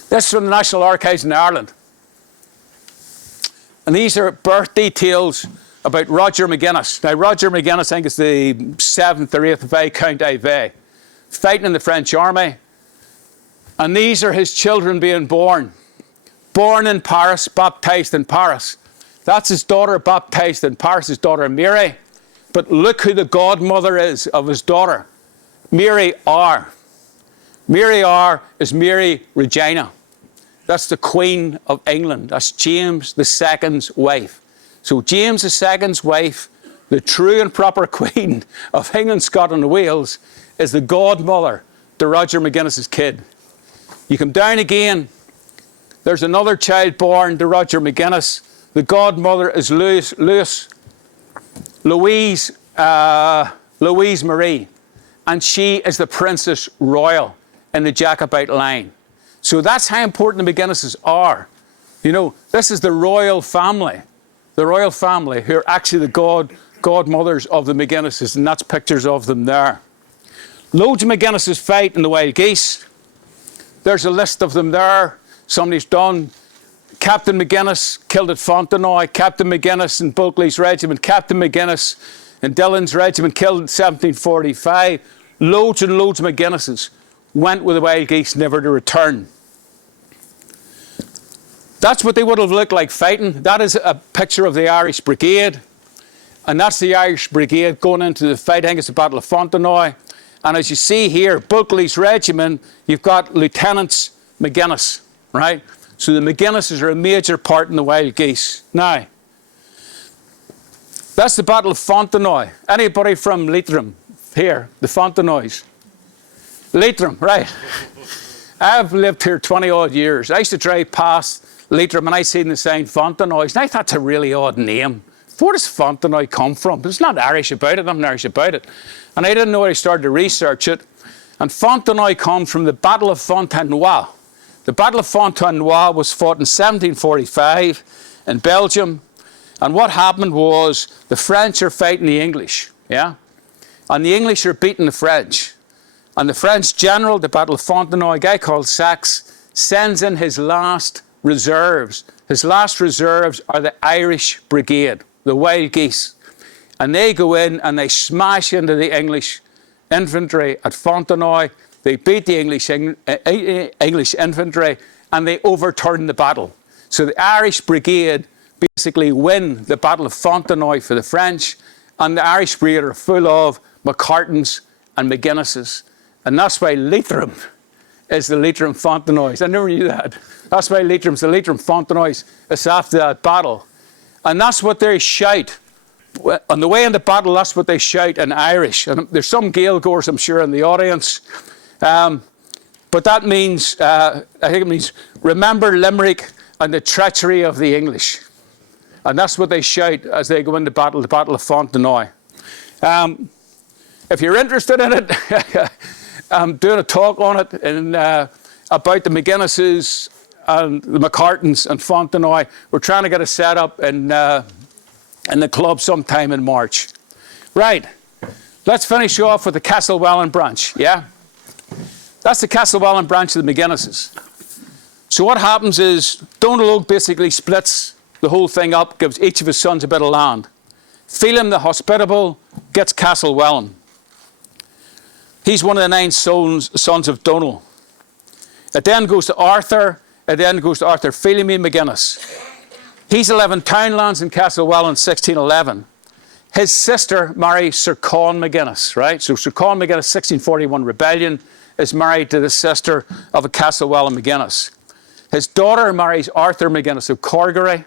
This is from the National Archives in Ireland. And these are birth details about Roger McGuinness. Now, Roger McGuinness, I think, is the 7th or 8th Viscount Ivey, fighting in the French army. And these are his children being born. Born in Paris, baptized in Paris. That's his daughter baptized in Paris, his daughter Mary. But look who the godmother is of his daughter. Mary R. Mary R is Mary Regina. That's the Queen of England. That's James II's wife. So James II's wife, the true and proper Queen of England, Scotland and Wales, is the godmother to Roger McGuinness's kid. You come down again, there's another child born to Roger McGuinness. The godmother is Louise Marie, and she is the Princess Royal in the Jacobite line. So that's how important the McGuinnesses are. You know, this is the royal family who are actually the godmothers of the McGuinnesses, and that's pictures of them there. Loads of McGuinnesses fight in the wild geese. There's a list of them there. Somebody's done. Captain McGuinness killed at Fontenoy. Captain McGuinness in Bulkeley's regiment. Captain McGuinness in Dillon's regiment killed in 1745. Loads and loads of McGuinnesses went with the wild geese, never to return. That's what they would have looked like fighting. That is a picture of the Irish Brigade. And that's the Irish Brigade going into the fight. I think it's the Battle of Fontenoy. And as you see here, Bulkeley's regiment, you've got Lieutenants McGuinness, right? So the McGuinnesses are a major part in the wild geese. Now, that's the Battle of Fontenoy. Anybody from Leitrim here? The Fontenoys? Leitrim, right. I've lived here 20 odd years. I used to drive past Leitrim and I seen the sign Fontenoys. And I thought it's a really odd name. Where does Fontenoy come from? There's not Irish about it, nothing Irish about it. And I didn't know it. I started to research it. And Fontenoy comes from the Battle of Fontenoy. The Battle of Fontenoy was fought in 1745 in Belgium. And what happened was the French are fighting the English, yeah? And the English are beating the French. And the French general, the Battle of Fontenoy, a guy called Saxe, sends in his last reserves. His last reserves are the Irish Brigade, the wild geese. And they go in and they smash into the English infantry at Fontenoy. They beat the English infantry and they overturn the battle. So the Irish Brigade basically win the Battle of Fontenoy for the French, and the Irish Brigade are full of McCartans and McGuinnesses. And that's why Leitrim is the Leitrim Fontenoys. I never knew that. That's why Leitrim's the Leitrim Fontenoys. It's after that battle. And that's what they shout. On the way in the battle, that's what they shout in Irish. And there's some Gaeilgeoirs, I'm sure, in the audience. But that means, I think it means, remember Limerick and the treachery of the English. And that's what they shout as they go into battle, the Battle of Fontenoy. If you're interested in it, I'm doing a talk on it about the McGuinnesses and the McCartans and Fontenoy. We're trying to get a set up in the club sometime in March. Right, let's finish off with the Castlewellan branch, yeah? That's the Castlewellan branch of the McGuinnesses. So what happens is Donal Óg basically splits the whole thing up, gives each of his sons a bit of land. Phelim the Hospitable gets Castlewellan. He's one of the 9 sons of Donal. It then goes to Arthur. It then goes to Arthur Phelim McGuinness. He's 11 townlands in Castlewellan in 1611. His sister marries Sir Con McGuinness, right? So Sir Con McGuinness, 1641 rebellion, is married to the sister of a Castlewellan McGuinness. His daughter marries Arthur McGuinness of Corgery.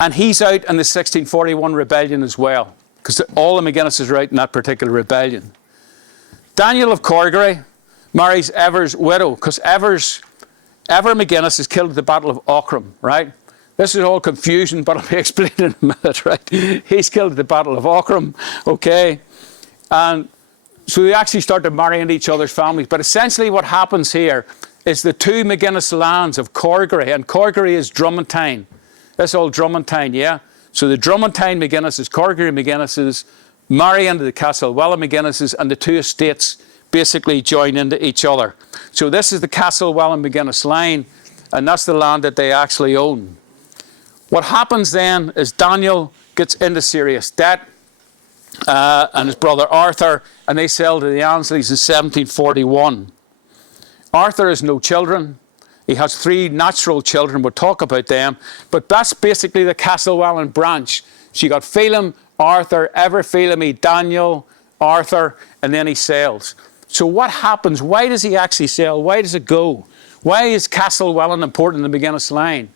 And he's out in the 1641 rebellion as well, because all the McGuinnesses are out in that particular rebellion. Daniel of Corgery marries Ever's widow, because Ever McGuinness is killed at the Battle of Aughrim, right? This is all confusion, but I'll be explaining in a minute, right? He's killed at the Battle of Aughrim, okay? And so they actually start to marry into each other's families. But essentially what happens here is the 2 McGuinness lands of Corgery, and Corgery is Drummondine. That's all Drummondine, yeah? So the Drummondine McGuinnesses, Corgery McGuinnesses, marry into the Castlewellan McGuinnesses, and the 2 estates basically join into each other. So this is the Castlewellan McGuinness line, and that's the land that they actually own. What happens then is Daniel gets into serious debt, and his brother Arthur, and they sell to the Ansleys in 1741. Arthur has no children. He has 3 natural children. We'll talk about them. But that's basically the Castlewellan branch. So you got Phelim, Arthur, Ever Phelimy, Daniel, Arthur, and then he sells. So what happens? Why does he actually sell? Why does it go? Why is Castlewellan important in the McGuinness line?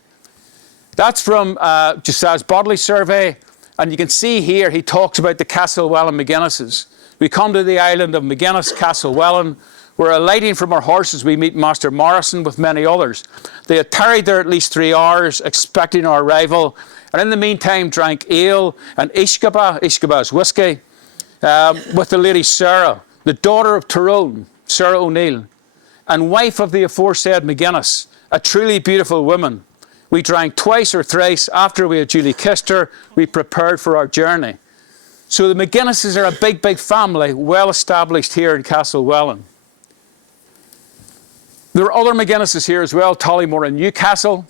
That's from Josiah's Bodley survey, and you can see here he talks about the Castlewellan McGuinnesses. We come to the island of McGuinness, Castlewellan. We're alighting from our horses. We meet Master Morrison with many others. They had tarried there at least 3 hours, expecting our arrival, and in the meantime drank ale and Ishkaba is whiskey, with the lady Sarah, the daughter of Tyrone, Sarah O'Neill, and wife of the aforesaid McGuinness, a truly beautiful woman. We drank twice or thrice. After we had duly kissed her, we prepared for our journey. So the McGuinnesses are a big, big family, well established here in Castlewellan. There are other McGuinnesses here as well, Tollymore and Newcastle.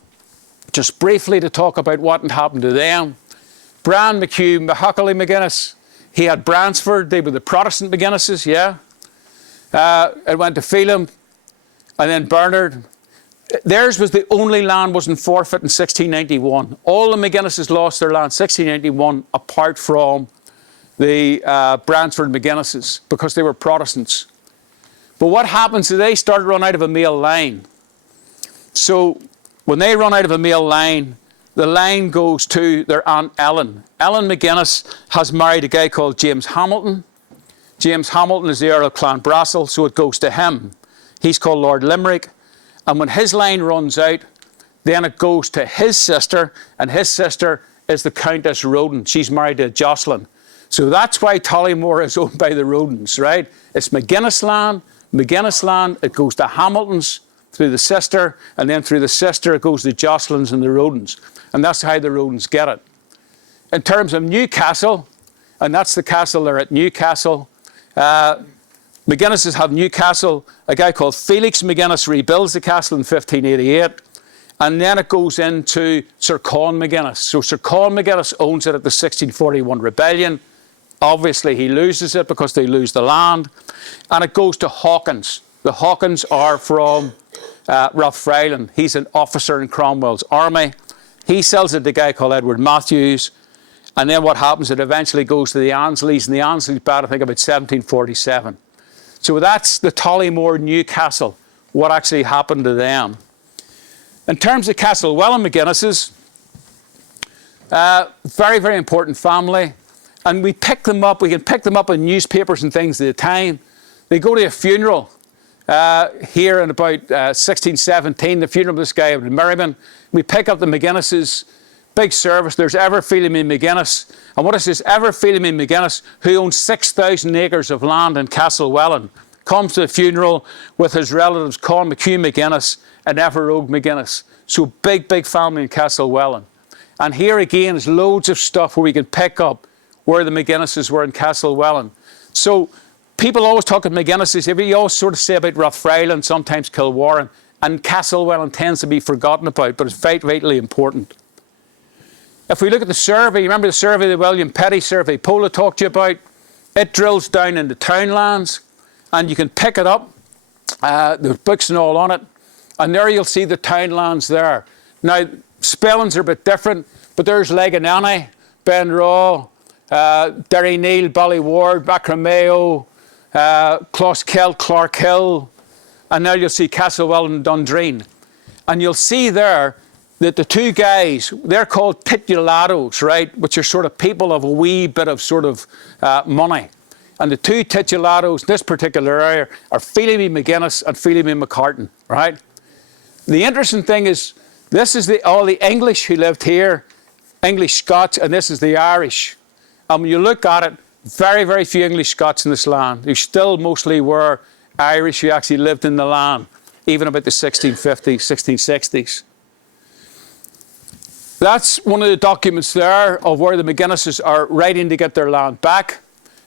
Just briefly to talk about what had happened to them. Bran McHugh Mahockley McGuinness, he had Bransford. They were the Protestant McGuinnesses, yeah. It went to Phelim, and then Bernard. Theirs was the only land wasn't forfeit in 1691. All the McGuinnesses lost their land in 1691 apart from the Bransford McGuinnesses because they were Protestants. But what happens is they started to run out of a male line. So when they run out of a male line, the line goes to their Aunt Ellen. Ellen McGuinness has married a guy called James Hamilton. James Hamilton is the Earl of Clanbrassil, so it goes to him. He's called Lord Limerick. And when his line runs out, then it goes to his sister, and his sister is the Countess Roden. She's married to Jocelyn. So that's why Tollymore is owned by the Rodens, right? It's McGuinness land, it goes to Hamilton's through the sister, and then through the sister it goes to Jocelyn's and the Rodens. And that's how the Rodens get it. In terms of Newcastle, and that's the castle there at Newcastle, McGuinnesses have Newcastle. A guy called Felix McGuinness rebuilds the castle in 1588. And then it goes into Sir Con McGuinness. So Sir Con McGuinness owns it at the 1641 rebellion. Obviously, he loses it because they lose the land. And it goes to Hawkins. The Hawkins are from Rathfriland. He's an officer in Cromwell's army. He sells it to a guy called Edward Matthews. And then what happens, it eventually goes to the Ansleys. And the Ansleys bought, I think, about 1747. So that's the Tollymore Newcastle, what actually happened to them. In terms of Castlewellan McGuinnesses, very, very important family. And we pick them up, we can pick them up in newspapers and things at the time. They go to a funeral here in about 1617, the funeral of this guy in Merriman. We pick up the McGuinnesses, big service. There's Everfeely McGuinness. And what is this? Everfeely McGuinness, who owns 6,000 acres of land in Castlewellan, comes to the funeral with his relatives, Con McHugh McGuinness and Everogue McGuinness. So big, big family in Castlewellan. And here again is loads of stuff where we can pick up where the McGuinnesses were in Castlewellan. So people always talk about McGuinnesses. You always sort of say about Rathfriland, sometimes Kilwarren, and Castlewellan tends to be forgotten about, but it's vitally important. If we look at the survey, you remember the survey, the William Petty survey Paula talked to you about? It drills down into townlands, and you can pick it up. There's books and all on it. And there you'll see the townlands there. Now, spellings are a bit different, but there's Leganani, Benraw, Derryneil, Ballyward, Bacrameo, Closkelt, Clarkhill, and now you'll see Castlewellan and Dundreen. And you'll see there that the two guys, they're called titulados, right, which are sort of people of a wee bit of sort of money. And the two titulados in this particular area are Feely McGuinness and Feely McCartan, right? The interesting thing is, this is all the English who lived here, English Scots, and this is the Irish. And when you look at it, very, very few English Scots in this land. There still mostly were Irish who actually lived in the land, even about the 1650s, 1660s. That's one of the documents there of where the McGuinnesses are writing to get their land back,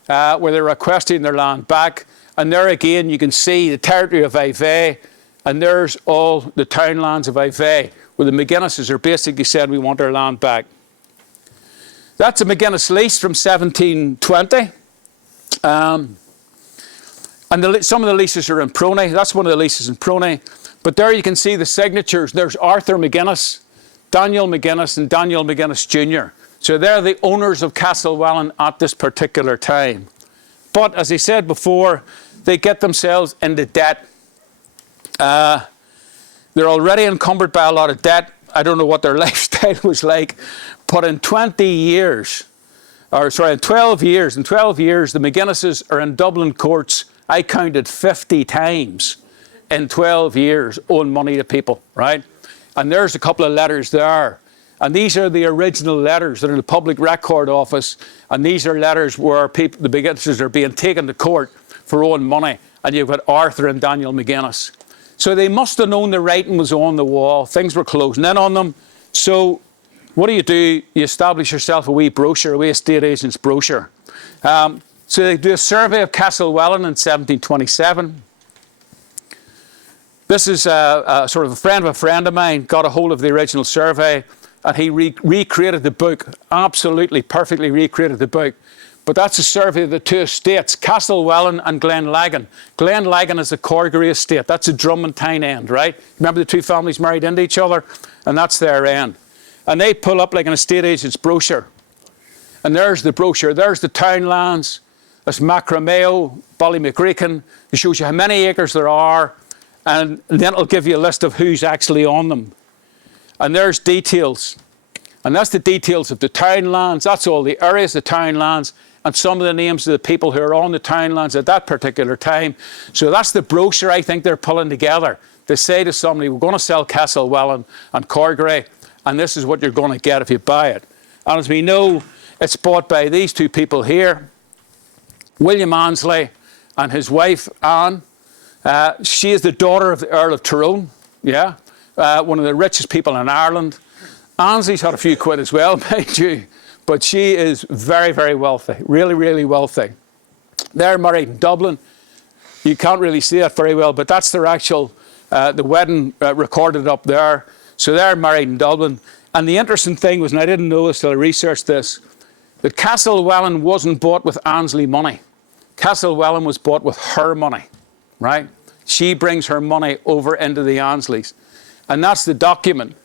where they're requesting their land back. And there again, you can see the territory of Ivey, and there's all the townlands of Ivey, where the McGuinnesses are basically saying we want our land back. That's a McGuinness lease from 1720. And some of the leases are in Pronay. That's one of the leases in Pronay. But there you can see the signatures. There's Arthur McGuinness, Daniel McGuinness, and Daniel McGuinness Jr. So they're the owners of Castlewellan at this particular time. But as I said before, they get themselves into debt. They're already encumbered by a lot of debt. I don't know what their lifestyle was like, but in 20 years, or sorry, in 12 years, the McGuinnesses are in Dublin courts, I counted 50 times in 12 years, owing money to people, right? And there's a couple of letters there. And these are the original letters that are in the Public Record Office. And these are letters where people, the McGuinnesses are being taken to court for owing money. And you've got Arthur and Daniel McGuinness. So they must have known the writing was on the wall. Things were closing in on them. So what do? You establish yourself a wee brochure, a wee estate agent's brochure. So they do a survey of Castlewellan in 1727. This is sort of a friend of mine got a hold of the original survey, and he recreated the book, absolutely perfectly recreated the book. But that's a survey of the two estates, Castlewellan and Glenlagan. Glenlagan is a Corgery estate. That's a Drummondtine end, right? Remember the two families married into each other? And that's their end. And they pull up like an estate agent's brochure. And there's the brochure. There's the townlands. There's Macrameo, Ballymacreakin. It shows you how many acres there are. And then it'll give you a list of who's actually on them. And there's details. And that's the details of the townlands. That's all the areas of townlands and some of the names of the people who are on the townlands at that particular time. So that's the brochure I think they're pulling together. They say to somebody, we're going to sell Castlewellan and Corgery, and this is what you're going to get if you buy it. And as we know, it's bought by these two people here, William Annesley and his wife, Anne. She is the daughter of the Earl of Tyrone, yeah, one of the richest people in Ireland. Annesley's had a few quid as well, mind you, but she is very, very wealthy, really, really wealthy. They're married in Dublin. You can't really see that very well, but that's their actual, the wedding recorded up there. So they're married in Dublin. And the interesting thing was, and I didn't know this till I researched this, that Castlewellan wasn't bought with Annesley money. Castlewellan was bought with her money, right? She brings her money over into the Annesleys. And that's the document.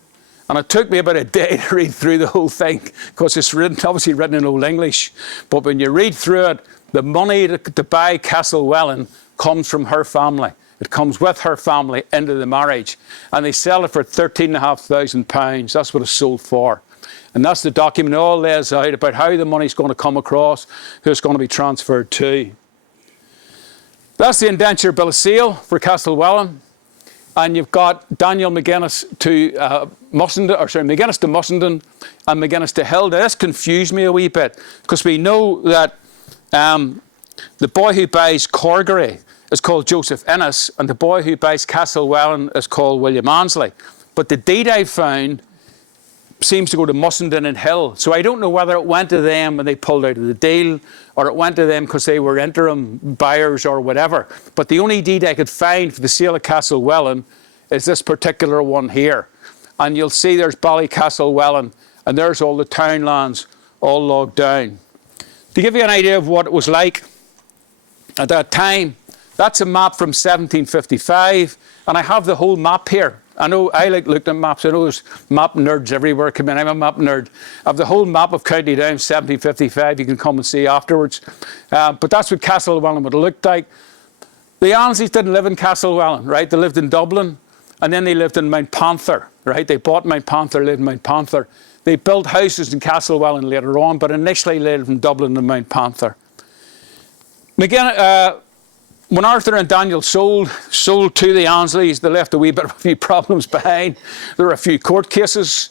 And it took me about a day to read through the whole thing, because it's written, obviously written in Old English. But when you read through it, the money to buy Castlewellan comes from her family. It comes with her family into the marriage. And they sell it for £13,500. That's what it's sold for. And that's the document. It all lays out about how the money's going to come across, who it's going to be transferred to. That's the indenture bill of sale for Castlewellan. And you've got Daniel McGuinness to McGuinness to Mussenden and McGuinness to Hilda. This confused me a wee bit, because we know that the boy who buys Corgery is called Joseph Innes, and the boy who buys Castlewellan is called William Annesley. But the deed I found seems to go to Mussenden and Hill. So I don't know whether it went to them and they pulled out of the deal, or it went to them because they were interim buyers or whatever. But the only deed I could find for the sale of Castlewellan is this particular one here. And you'll see there's Ballycastlewellan, and there's all the townlands all logged down. To give you an idea of what it was like at that time, that's a map from 1755, and I have the whole map here. I know I like looking at maps. I know there's map nerds everywhere. Come in, I'm a map nerd. I have the whole map of County Down, 1755. You can come and see afterwards. But that's what Castlewellan would have looked like. The Annesleys didn't live in Castlewellan, right? They lived in Dublin, and then they lived in Mount Panther, right? They bought Mount Panther, lived in Mount Panther. They built houses in Castlewellan later on, but initially they lived in Dublin and Mount Panther. When Arthur and Daniel sold to the Annesleys, they left a few problems behind. There were a few court cases,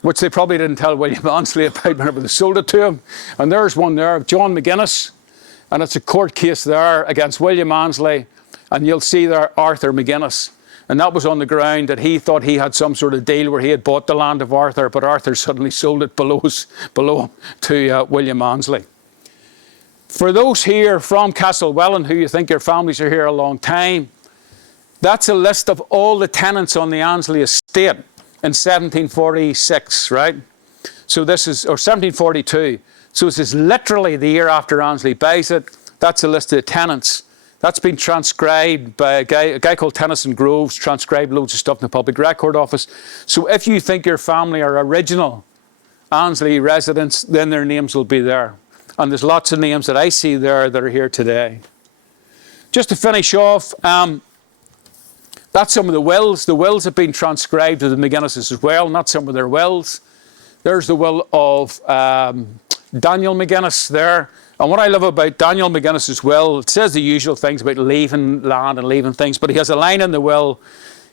which they probably didn't tell William Annesley about whenever they sold it to him. And there's one there of John McGuinness, and it's a court case there against William Annesley, and you'll see there Arthur McGuinness. And that was on the ground that he thought he had some sort of deal where he had bought the land of Arthur, but Arthur suddenly sold it below him to William Annesley. For those here from Castlewellan who you think your families are here a long time, that's a list of all the tenants on the Annesley estate in 1746, right? So this is, or 1742. So this is literally the year after Annesley buys it. That's a list of the tenants. That's been transcribed by a guy called Tennyson Groves, transcribed loads of stuff in the Public Record Office. So if you think your family are original Annesley residents, then their names will be there. And there's lots of names that I see there that are here today. Just to finish off, That's some of the wills. The wills have been transcribed to the McGinnises as well, not some of their wills. There's the will of Daniel McGinnis there. And what I love about Daniel McGinnis's will, it says the usual things about leaving land and leaving things, but he has a line in the will.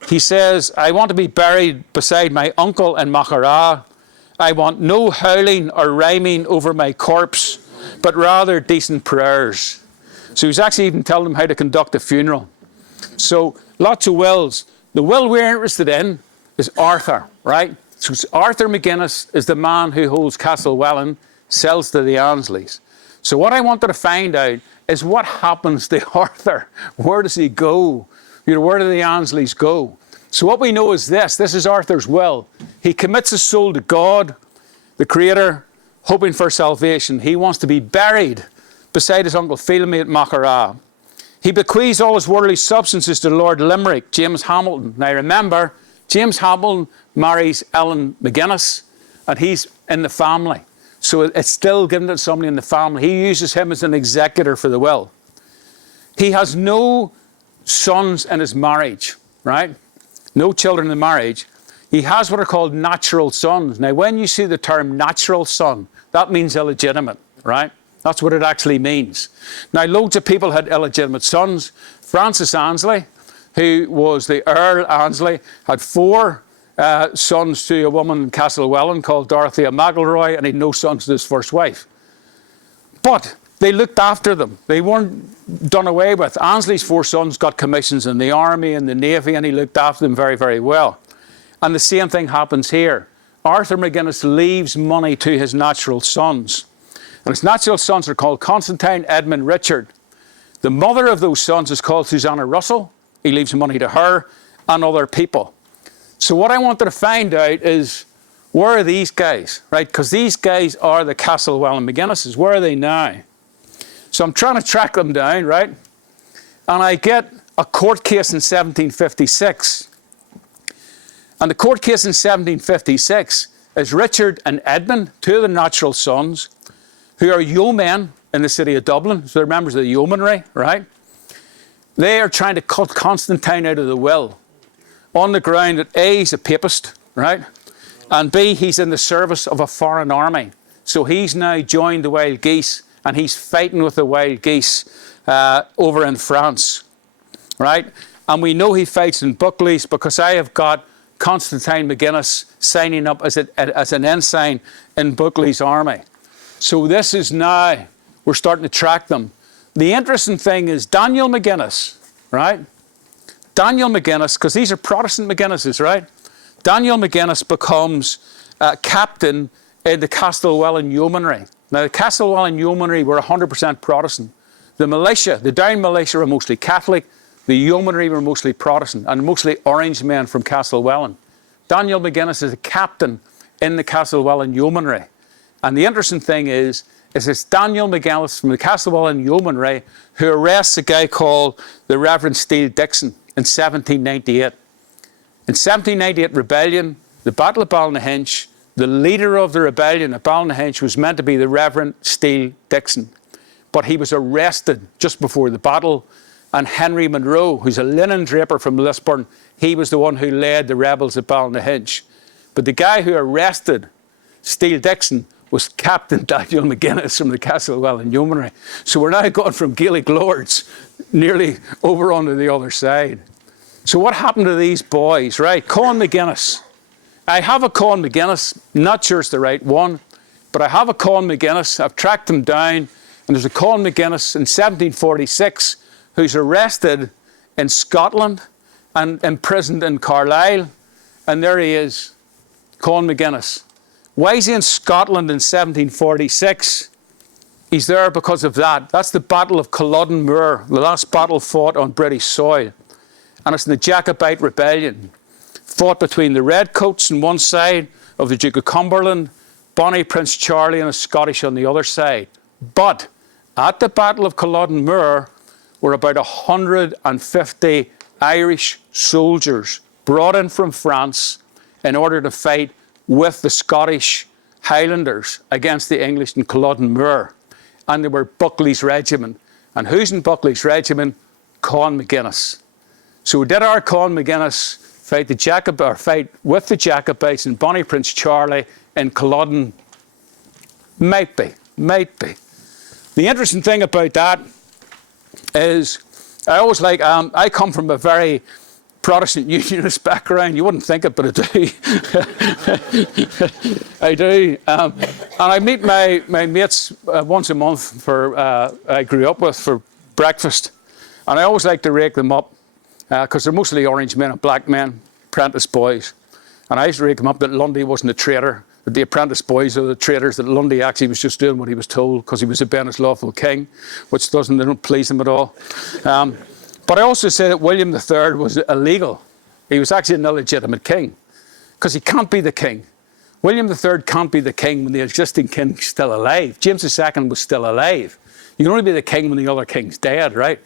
He says, I want to be buried beside my uncle in Machara. I want no howling or rhyming over my corpse, but rather decent prayers. So he's actually even telling them how to conduct a funeral. So lots of wills. The will we're interested in is Arthur, right? So Arthur McGinnis is the man who holds Castlewellan, sells to the Ansleys. So what I wanted to find out is what happens to Arthur. Where does he go? Where do the Ansleys go? So what we know is this. This is Arthur's will. He commits his soul to God, the Creator, hoping for salvation. He wants to be buried beside his uncle Philemy at Machara. He bequeaths all his worldly substances to Lord Limerick, James Hamilton. Now remember, James Hamilton marries Ellen McGinnis, and he's in the family. So it's still given to somebody in the family. He uses him as an executor for the will. He has no sons in his marriage, right? No children in the marriage. He has what are called natural sons. Now, when you see the term natural son, that means illegitimate, right? That's what it actually means. Now, loads of people had illegitimate sons. Francis Annesley, who was the Earl Annesley, had 4 sons to a woman in Castlewellan called Dorothea McElroy, and he had no sons to his first wife. But they looked after them. They weren't done away with. Annesley's 4 sons got commissions in the army and the navy, and he looked after them very, very well. And the same thing happens here. Arthur McGinnis leaves money to his natural sons. And his natural sons are called Constantine, Edmund, Richard. The mother of those sons is called Susanna Russell. He leaves money to her and other people. So what I wanted to find out is, where are these guys, right? Because these guys are the Castlewellan McGinnises. Where are they now? So I'm trying to track them down, right? And I get a court case in 1756. And the court case in 1756 is Richard and Edmund, 2 of the natural sons, who are yeomen in the city of Dublin. So they're members of the yeomanry, right? They are trying to cut Constantine out of the will on the ground that A, he's a papist, right? And B, he's in the service of a foreign army. So he's now joined the wild geese, and he's fighting with the wild geese over in France, right? And we know he fights in Buckley's because I have got Constantine McGinnis signing up as an ensign in Buckley's army. So this is now, we're starting to track them. The interesting thing is Daniel McGinnis, right? Daniel McGinnis, because these are Protestant McGinnises, right? Daniel McGinnis becomes captain in the Castlewellan Yeomanry. Now, the Castlewellan Yeomanry were 100% Protestant. The militia, the down militia, were mostly Catholic. The yeomanry were mostly Protestant, and mostly Orange men from Castlewellan. Daniel McGinnis is a captain in the Castlewellan Yeomanry. And the interesting thing is it's Daniel McGinnis from the Castlewellan Yeomanry who arrests a guy called the Reverend Steele Dixon in 1798. In 1798 rebellion, the Battle of Ballynahinch, the leader of the rebellion at Ballynahinch was meant to be the Reverend Steele Dixon. But he was arrested just before the battle, and Henry Monroe, who's a linen draper from Lisburn, he was the one who led the rebels at Ballynahinch. But the guy who arrested Steele Dixon was Captain Daniel McGinnis from the Castlewellan Yeomanry. So we're now going from Gaelic lords nearly over onto the other side. So what happened to these boys, right? Con McGinnis. I have a Con McGinnis, not sure it's the right one, but I have a Con McGinnis. I've tracked him down, and there's a Con McGinnis in 1746 who's arrested in Scotland and imprisoned in Carlisle. And there he is, Con McGinnis. Why is he in Scotland in 1746? He's there because of that. That's the Battle of Culloden Moor, the last battle fought on British soil. And it's in the Jacobite Rebellion, fought between the Redcoats on one side of the Duke of Cumberland, Bonnie Prince Charlie and the Scottish on the other side. But at the Battle of Culloden Moor were about 150 Irish soldiers brought in from France in order to fight with the Scottish Highlanders against the English in Culloden Moor. And they were Buckley's regiment. And who's in Buckley's regiment? Con McGinnis. So did our Con McGuinness fight with the Jacobites and Bonnie Prince Charlie in Culloden? Might be. The interesting thing about that is I always I come from a very Protestant Unionist background. You wouldn't think it, but I do. I do. And I meet my mates once a month I grew up with for breakfast. And I always like to rake them up because they're mostly orange men and black men, apprentice boys. And I used to rake them up that Lundy wasn't a traitor, that the apprentice boys are the traitors, that Lundy actually was just doing what he was told because he was obeying his lawful king, which don't please him at all. But I also say that William III was illegal. He was actually an illegitimate king because he can't be the king. William III can't be the king when the existing king's still alive. James II was still alive. You can only be the king when the other king's dead, right?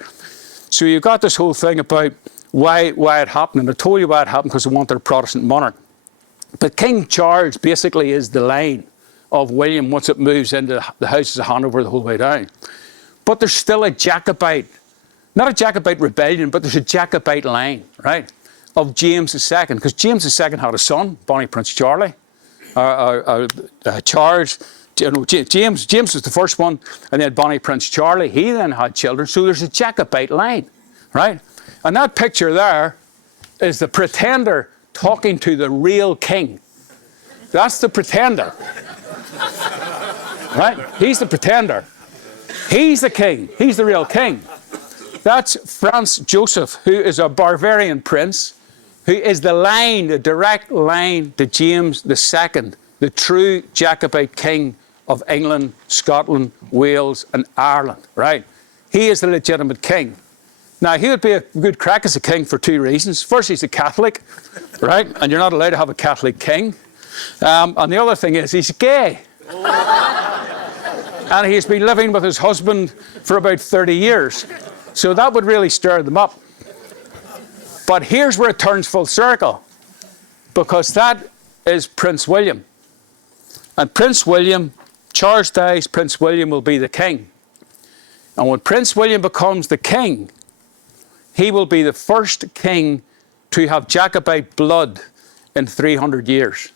So you've got this whole thing about why it happened. And I told you why it happened because they wanted a Protestant monarch. But King Charles basically is the line of William once it moves into the houses of Hanover the whole way down. But there's still a Jacobite, not a Jacobite rebellion, but there's a Jacobite line, right, of James II. Because James II had a son, Bonnie Prince Charlie, Charles. You know, James was the first one, and then Bonnie Prince Charlie. He then had children. So there's a Jacobite line, right? And that picture there is the pretender talking to the real king. That's the pretender. Right? He's the pretender. He's the king. He's the real king. That's Franz Joseph, who is a Bavarian prince, who is the line, the direct line to James II, the true Jacobite king of England, Scotland, Wales, and Ireland, right? He is the legitimate king. Now, he would be a good crack as a king for two reasons. First, he's a Catholic, right? And you're not allowed to have a Catholic king. And the other thing is he's gay. And he's been living with his husband for about 30 years. So that would really stir them up. But here's where it turns full circle, because that is Prince William. And Prince William, Charles dies, Prince William will be the king. And when Prince William becomes the king, he will be the first king to have Jacobite blood in 300 years.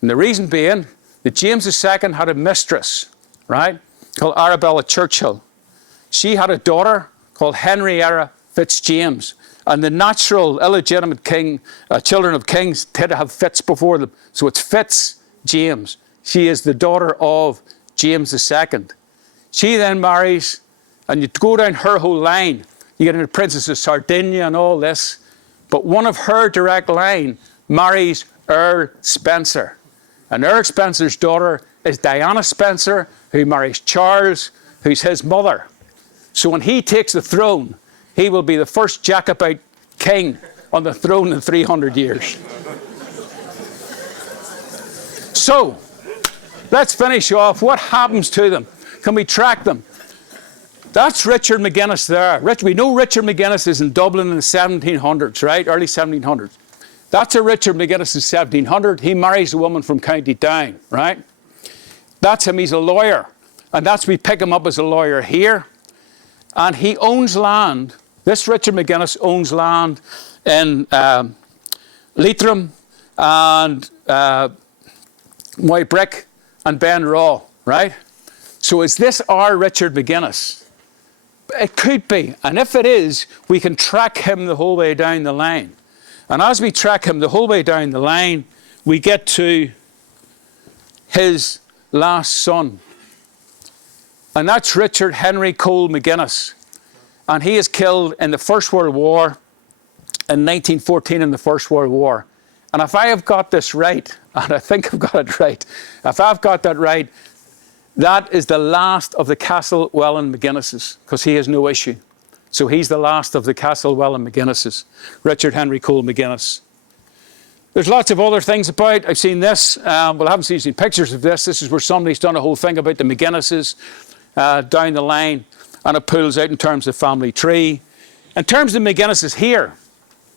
And the reason being that James II had a mistress, right, called Arabella Churchill. She had a daughter called Henrietta Fitzjames. And the natural, illegitimate children of kings tend to have Fitz before them. So it's Fitzjames. She is the daughter of James II. She then marries, and you go down her whole line. You get into Princess of Sardinia and all this. But one of her direct line marries Earl Spencer. And Earl Spencer's daughter is Diana Spencer, who marries Charles, who's his mother. So when he takes the throne, he will be the first Jacobite king on the throne in 300 years. So, let's finish off. What happens to them? Can we track them? That's Richard McGuinness there. We know Richard McGuinness is in Dublin in the 1700s, right? Early 1700s. That's a Richard McGuinness in 1700. He marries a woman from County Down, right? That's him. He's a lawyer. And we pick him up as a lawyer here. And he owns land. This Richard McGuinness owns land in Leitrim and Moybrick and Ben Raw, right? So is this our Richard McGuinness? It could be. And if it is, we can track him the whole way down the line. And as we track him the whole way down the line, we get to his last son. And that's Richard Henry Cole McGuinness. And he is killed in the First World War in 1914 in the First World War. And if I have got this right, and I think I've got it right, if I've got that right, that is the last of the Castlewellan McGuinnesses, because he has no issue. So he's the last of the Castlewellan McGuinnesses, Richard Henry Cole McGuinness. There's lots of other things about. I've seen this. Well, I haven't seen pictures of this. This is where somebody's done a whole thing about the McGuinnesses down the line, and it pulls out in terms of family tree. In terms of McGuinnesses here,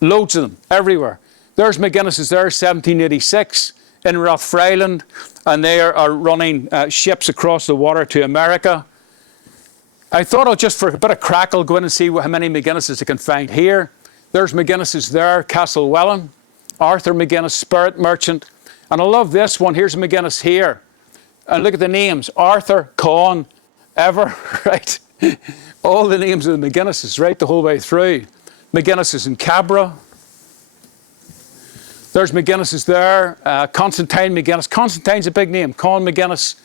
loads of them, everywhere. There's McGuinnesses there, 1786, in Rathfriland, and they are running ships across the water to America. I thought I'll just, for a bit of crack, I'll go in and see how many McGuinnesses I can find here. There's McGuinness's there, Castlewellan. Arthur McGuinness, Spirit Merchant. And I love this one. Here's McGuinness here. And look at the names. Arthur, Con, Ever, right? All the names of the McGuinnesses, right, the whole way through. McGuinness's in Cabra. There's McGuinness's there. Constantine McGuinness. Constantine's a big name. Con McGuinness.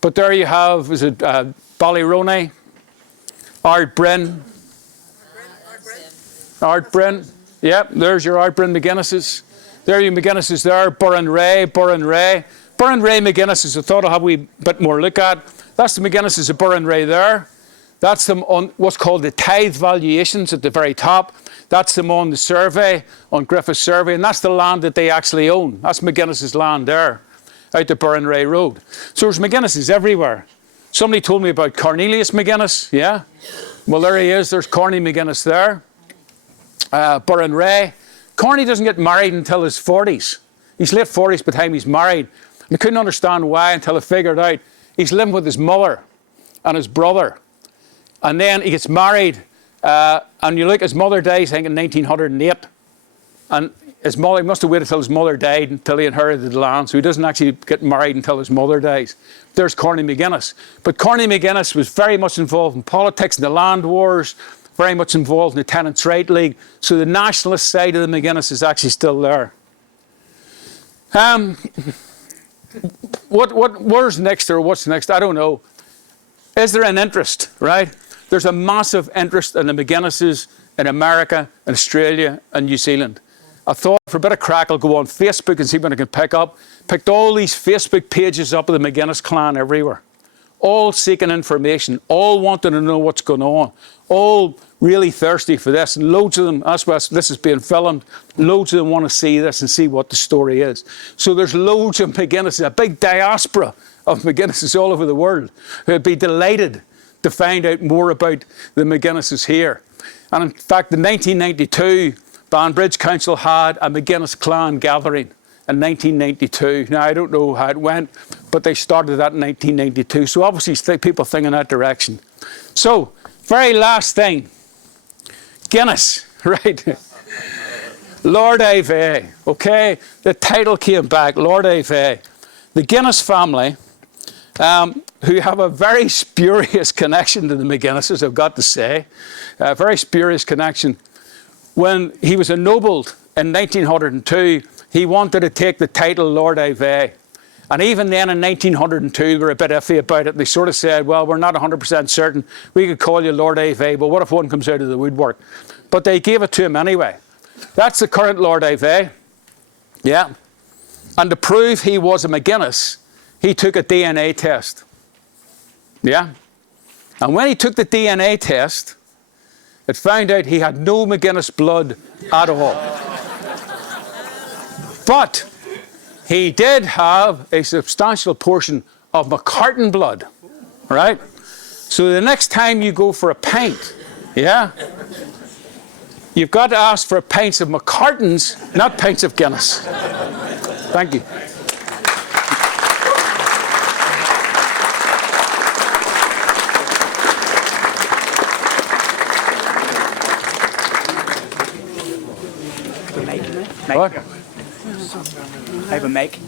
But there you have, is it Ballyrone? Art Bryn. Art Bryn. Yep, there's your Art Bryn McGuinnesses. There you McGuinnesses there. Burren Ray. Burren Ray. Burren Ray McGuinnesses, I thought I'll have a wee bit more look at. That's the McGuinnesses of Burren Ray there. That's them on what's called the tithe valuations at the very top. That's them on the survey, on Griffith's survey, and that's the land that they actually own. That's McGuinness's land there, out the Burren Ray Road. So there's McGuinnesses everywhere. Somebody told me about Cornelius McGuinness, yeah? Well, there he is. There's Corny McGuinness there. Burren Ray. Corny doesn't get married until his 40s. He's late 40s by the time he's married. And I couldn't understand why until I figured out he's living with his mother and his brother. And then he gets married, and you look, his mother dies, I think, in 1908. And his mother, he must have waited until his mother died until he inherited the land. So he doesn't actually get married until his mother dies. There's Corny McGuinness. But Corny McGuinness was very much involved in politics, in the land wars, very much involved in the Tenants' Right League. So the nationalist side of the McGuinness is actually still there. Where's next, or what's next? I don't know. Is there an interest, right? There's a massive interest in the McGuinnesses in America, in Australia, and New Zealand. I thought for a bit of crack, I'll go on Facebook and see what I can pick up. Picked all these Facebook pages up of the McGuinness clan everywhere. All seeking information, all wanting to know what's going on, all really thirsty for this. And loads of them, that's why this is being filmed, loads of them want to see this and see what the story is. So there's loads of McGuinnesses, a big diaspora of McGuinnesses all over the world who would be delighted to find out more about the McGuinnesses here. And in fact, in 1992, Banbridge Council had a McGuinness clan gathering in 1992. Now, I don't know how it went, but they started that in 1992. So obviously, people think in that direction. So, very last thing. Guinness, right? Lord Ave, okay? The title came back, Lord Ave. The Guinness family, who have a very spurious connection to the McGuinnesses, I've got to say. A very spurious connection. When he was ennobled in 1902, he wanted to take the title Lord Ave. And even then in 1902, they were a bit iffy about it. They sort of said, well, we're not 100% certain. We could call you Lord Ave, but what if one comes out of the woodwork? But they gave it to him anyway. That's the current Lord Ave. Yeah. And to prove he was a McGuinness, he took a DNA test. Yeah. And when he took the DNA test, it found out he had no McGuinness blood at all. But he did have a substantial portion of McCartan blood, right? So the next time you go for a pint, yeah, you've got to ask for pints of McCartans, not pints of Guinness. Thank you. What? I have a mic.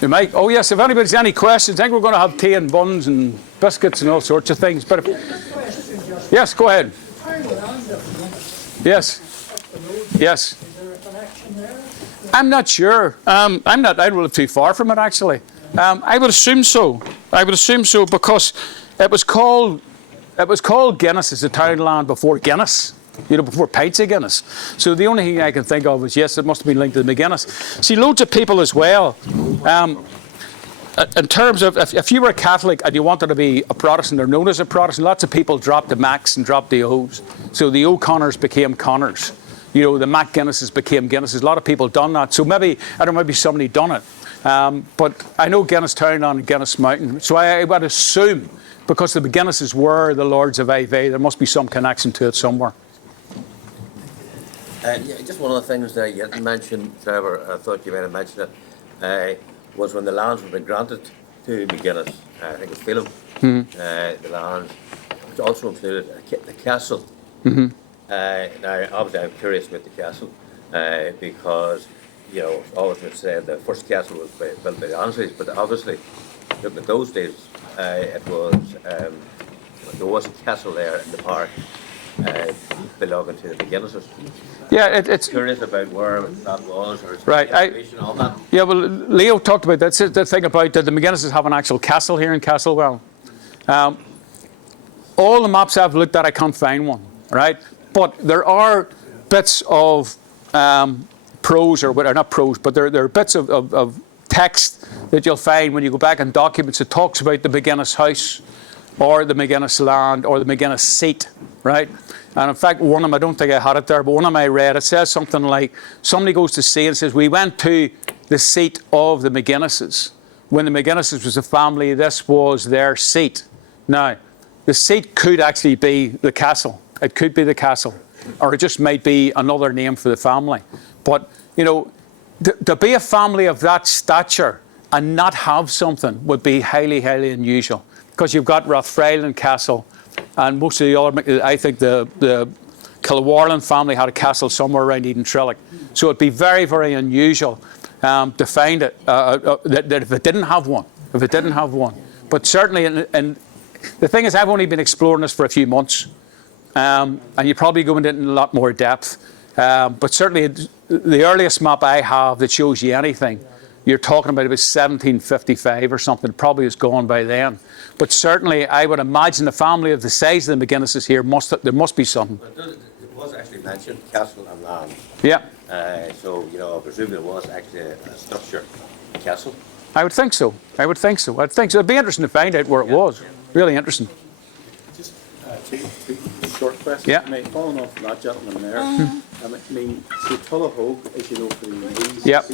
The mic? Oh, yes, if anybody's any questions, I think we're going to have tea and buns and biscuits and all sorts of things. But if, yes, go ahead. Yes. Yes. I'm not sure. I don't live too far from it, actually. I would assume so. I would assume so because it was called Guinness as a townland before Guinness. You know, before pints of Guinness. So the only thing I can think of is, yes, it must have been linked to the McGuinness. See, loads of people as well, in terms of, if you were a Catholic and you wanted to be a Protestant or known as a Protestant, lots of people dropped the Macs and dropped the O's. So the O'Connors became Connors. You know, the Mac Guinnesses became Guinnesses. A lot of people done that. So maybe, I don't know, maybe somebody done it. But I know Guinness Town and Guinness Mountain. So I would assume, because the McGuinnesses were the Lords of Ave, there must be some connection to it somewhere. Yeah, just one of the things that you mentioned, Trevor, I thought you might have mentioned it, was when the lands were being granted to McGuinness, I think it was Phelim, the lands, which also included the castle. Now, obviously, I'm curious about the castle because, you know, always been said the first castle was built by the Ansleys, but obviously, looking at those days, it was there was a castle there in the park belonging to the McGuinnesses. Yeah, it's Curious about where that was, or is right. there information on that? Yeah, well, Leo talked about that. The thing about the McGuinnesses have an actual castle here in Castlewell. All the maps I've looked at, I can't find one, right? But there are bits of prose, or not prose, but there are bits of text that you'll find when you go back in documents that talks about the McGuinness house, or the McGuinness land, or the McGuinness seat, right? And in fact, one of them, I don't think I had it there, but one of them I read, it says something like, somebody goes to see and says, we went to the seat of the McGuinnesses. When the McGuinnesses was a family, this was their seat. Now, the seat could actually be the castle. It could be the castle, or it just might be another name for the family. But, you know, to be a family of that stature and not have something would be highly, highly unusual. Because you've got Rathfriland Castle, and most of the other, I think the Kilwarlen family had a castle somewhere around Eden Trillick. So it'd be very, very unusual to find it, that if it didn't have one. But certainly, and the thing is, I've only been exploring this for a few months, and you probably go into it in a lot more depth. But certainly, the earliest map I have that shows you anything, you're talking about 1755 or something. It probably is gone by then. But certainly, I would imagine the family of the size of the McGuinnesses here, there must be something. But it was actually mentioned, castle and land. Yeah. So, you know, I presume there was actually a structure, a castle. I would think so. It'd be interesting to find out where it was. Really interesting. Just two short questions. Yeah. I mean, following off from that gentleman there, I mean, so Tullahoe, as you know, for the Louise, Yep.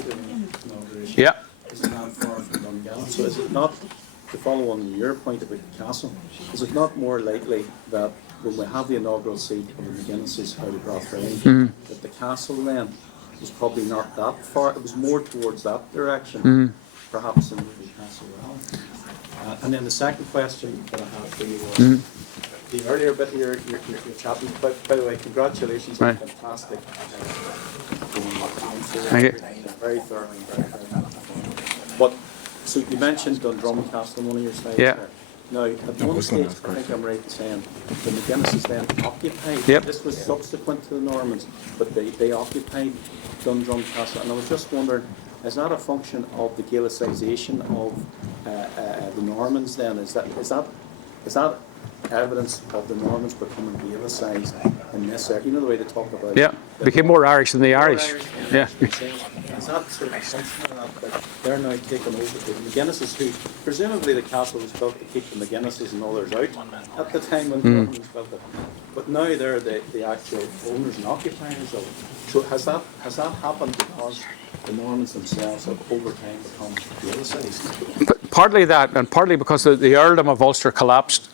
Yeah. is not far from Dungannon. So is it not, to follow on your point about the castle, is it not more likely that when we have the inaugural seat of the McGuinnesses out of Rathfriland, that the castle then was probably not that far, it was more towards that direction, perhaps than the castle well. And then the second question that I have for you was, the earlier bit of your chatting, by the way, congratulations on Right. a fantastic Thank you. very thorough and very thorough. But, so you mentioned Dundrum Castle in one of your slides Yeah. there. Now, at one stage, I think I'm right in saying, the McGuinnesses then occupied, Yep. this was subsequent to the Normans, but they occupied Dundrum Castle. And I was just wondering, is that a function of the Gaelicization of the Normans then? Is that evidence of the Normans becoming Gaelicized in this area? You know the way they talk about Yeah. it? Became more Irish than the Irish. Yeah. Is that sort of a function of that they're now taking over the McGuinnesses, who presumably the castle was built to keep the McGuinnesses and others out at the time when the Normans built it. But now they're the actual owners and occupiers of it. So has that happened because the Normans themselves have over time become Gaelicized? But partly that, and partly because the earldom of Ulster collapsed.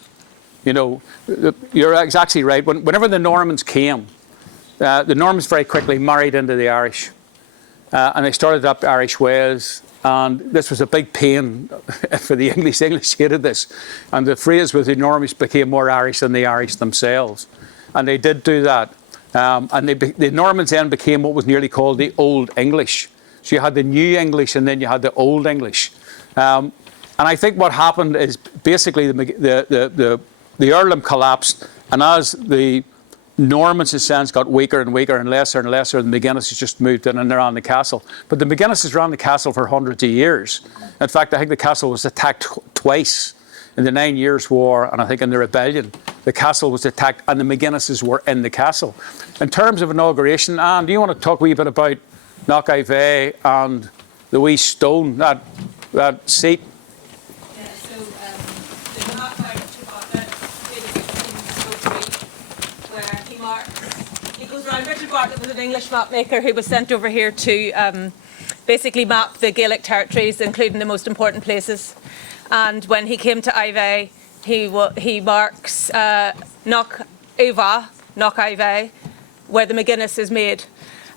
You know, you're exactly right. Whenever the Normans came, the Normans very quickly married into the Irish. And they started up Irish ways. And this was a big pain for the English. The English hated this. And the phrase was the Normans became more Irish than the Irish themselves. And they did do that. And the Normans then became what was nearly called the Old English. So you had the New English and then you had the Old English. And I think what happened is basically the earldom collapsed, and as the Normans, in a sense, got weaker and weaker and lesser, the McGuinnesses just moved in and they're on the castle. But the McGuinnesses ran the castle for hundreds of years. In fact, I think the castle was attacked twice in the 9 Years' War, and I think in the Rebellion. The castle was attacked and the McGuinnesses were in the castle. In terms of inauguration, Anne, do you want to talk a wee bit about Knockivey and the wee stone, that seat? Yeah, so the map I took where he goes around. Richard Bartlett was an English map maker who was sent over here to basically map the Gaelic territories, including the most important places. And when he came to Ivey, he marks Knockivey, where the McGuinness is made.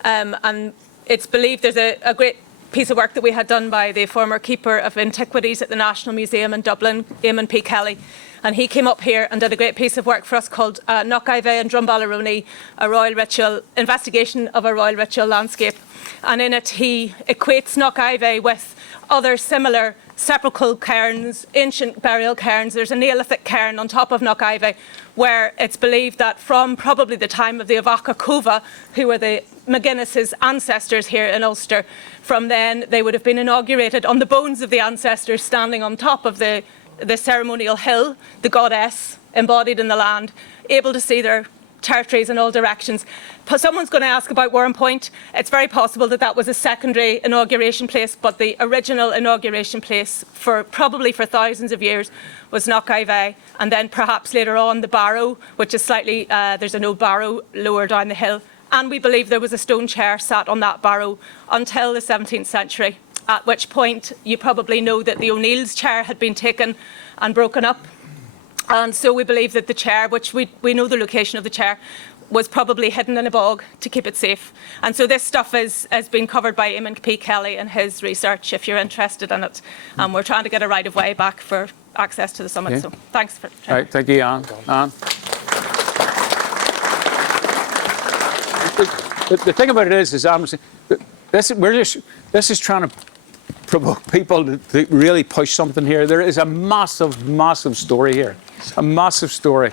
And it's believed there's a great piece of work that we had done by the former Keeper of Antiquities at the National Museum in Dublin, Eamon P. Kelly. And he came up here and did a great piece of work for us called Knockivey and Drumballaroni, a royal ritual, investigation of a royal ritual landscape. And in it, he equates Knockivey with other similar sepulchral cairns, ancient burial cairns. There's a Neolithic cairn on top of Knockivey, where it's believed that from probably the time of the Avaka Cova, who were the McGuinness's ancestors here in Ulster, from then they would have been inaugurated on the bones of the ancestors standing on top of the ceremonial hill, the goddess embodied in the land, able to see their territories in all directions. Someone's going to ask about Warren Point. It's very possible that that was a secondary inauguration place, but the original inauguration place, probably for thousands of years, was Knockivey, and then perhaps later on the Barrow, which is slightly, there's an old barrow lower down the hill, and we believe there was a stone chair sat on that barrow until the 17th century, at which point you probably know that the O'Neill's chair had been taken and broken up. And so we believe that the chair, which we know the location of the chair, was probably hidden in a bog to keep it safe. And so this stuff has been covered by Eamon P. Kelly in his research, if you're interested in it. And we're trying to get a right of way back for access to the summit. Okay. So thanks for trying. All right, thank you, Anne. The thing about it is Anne was saying, this is trying to provoke people to really push something here. There is a massive, massive story here. A massive story.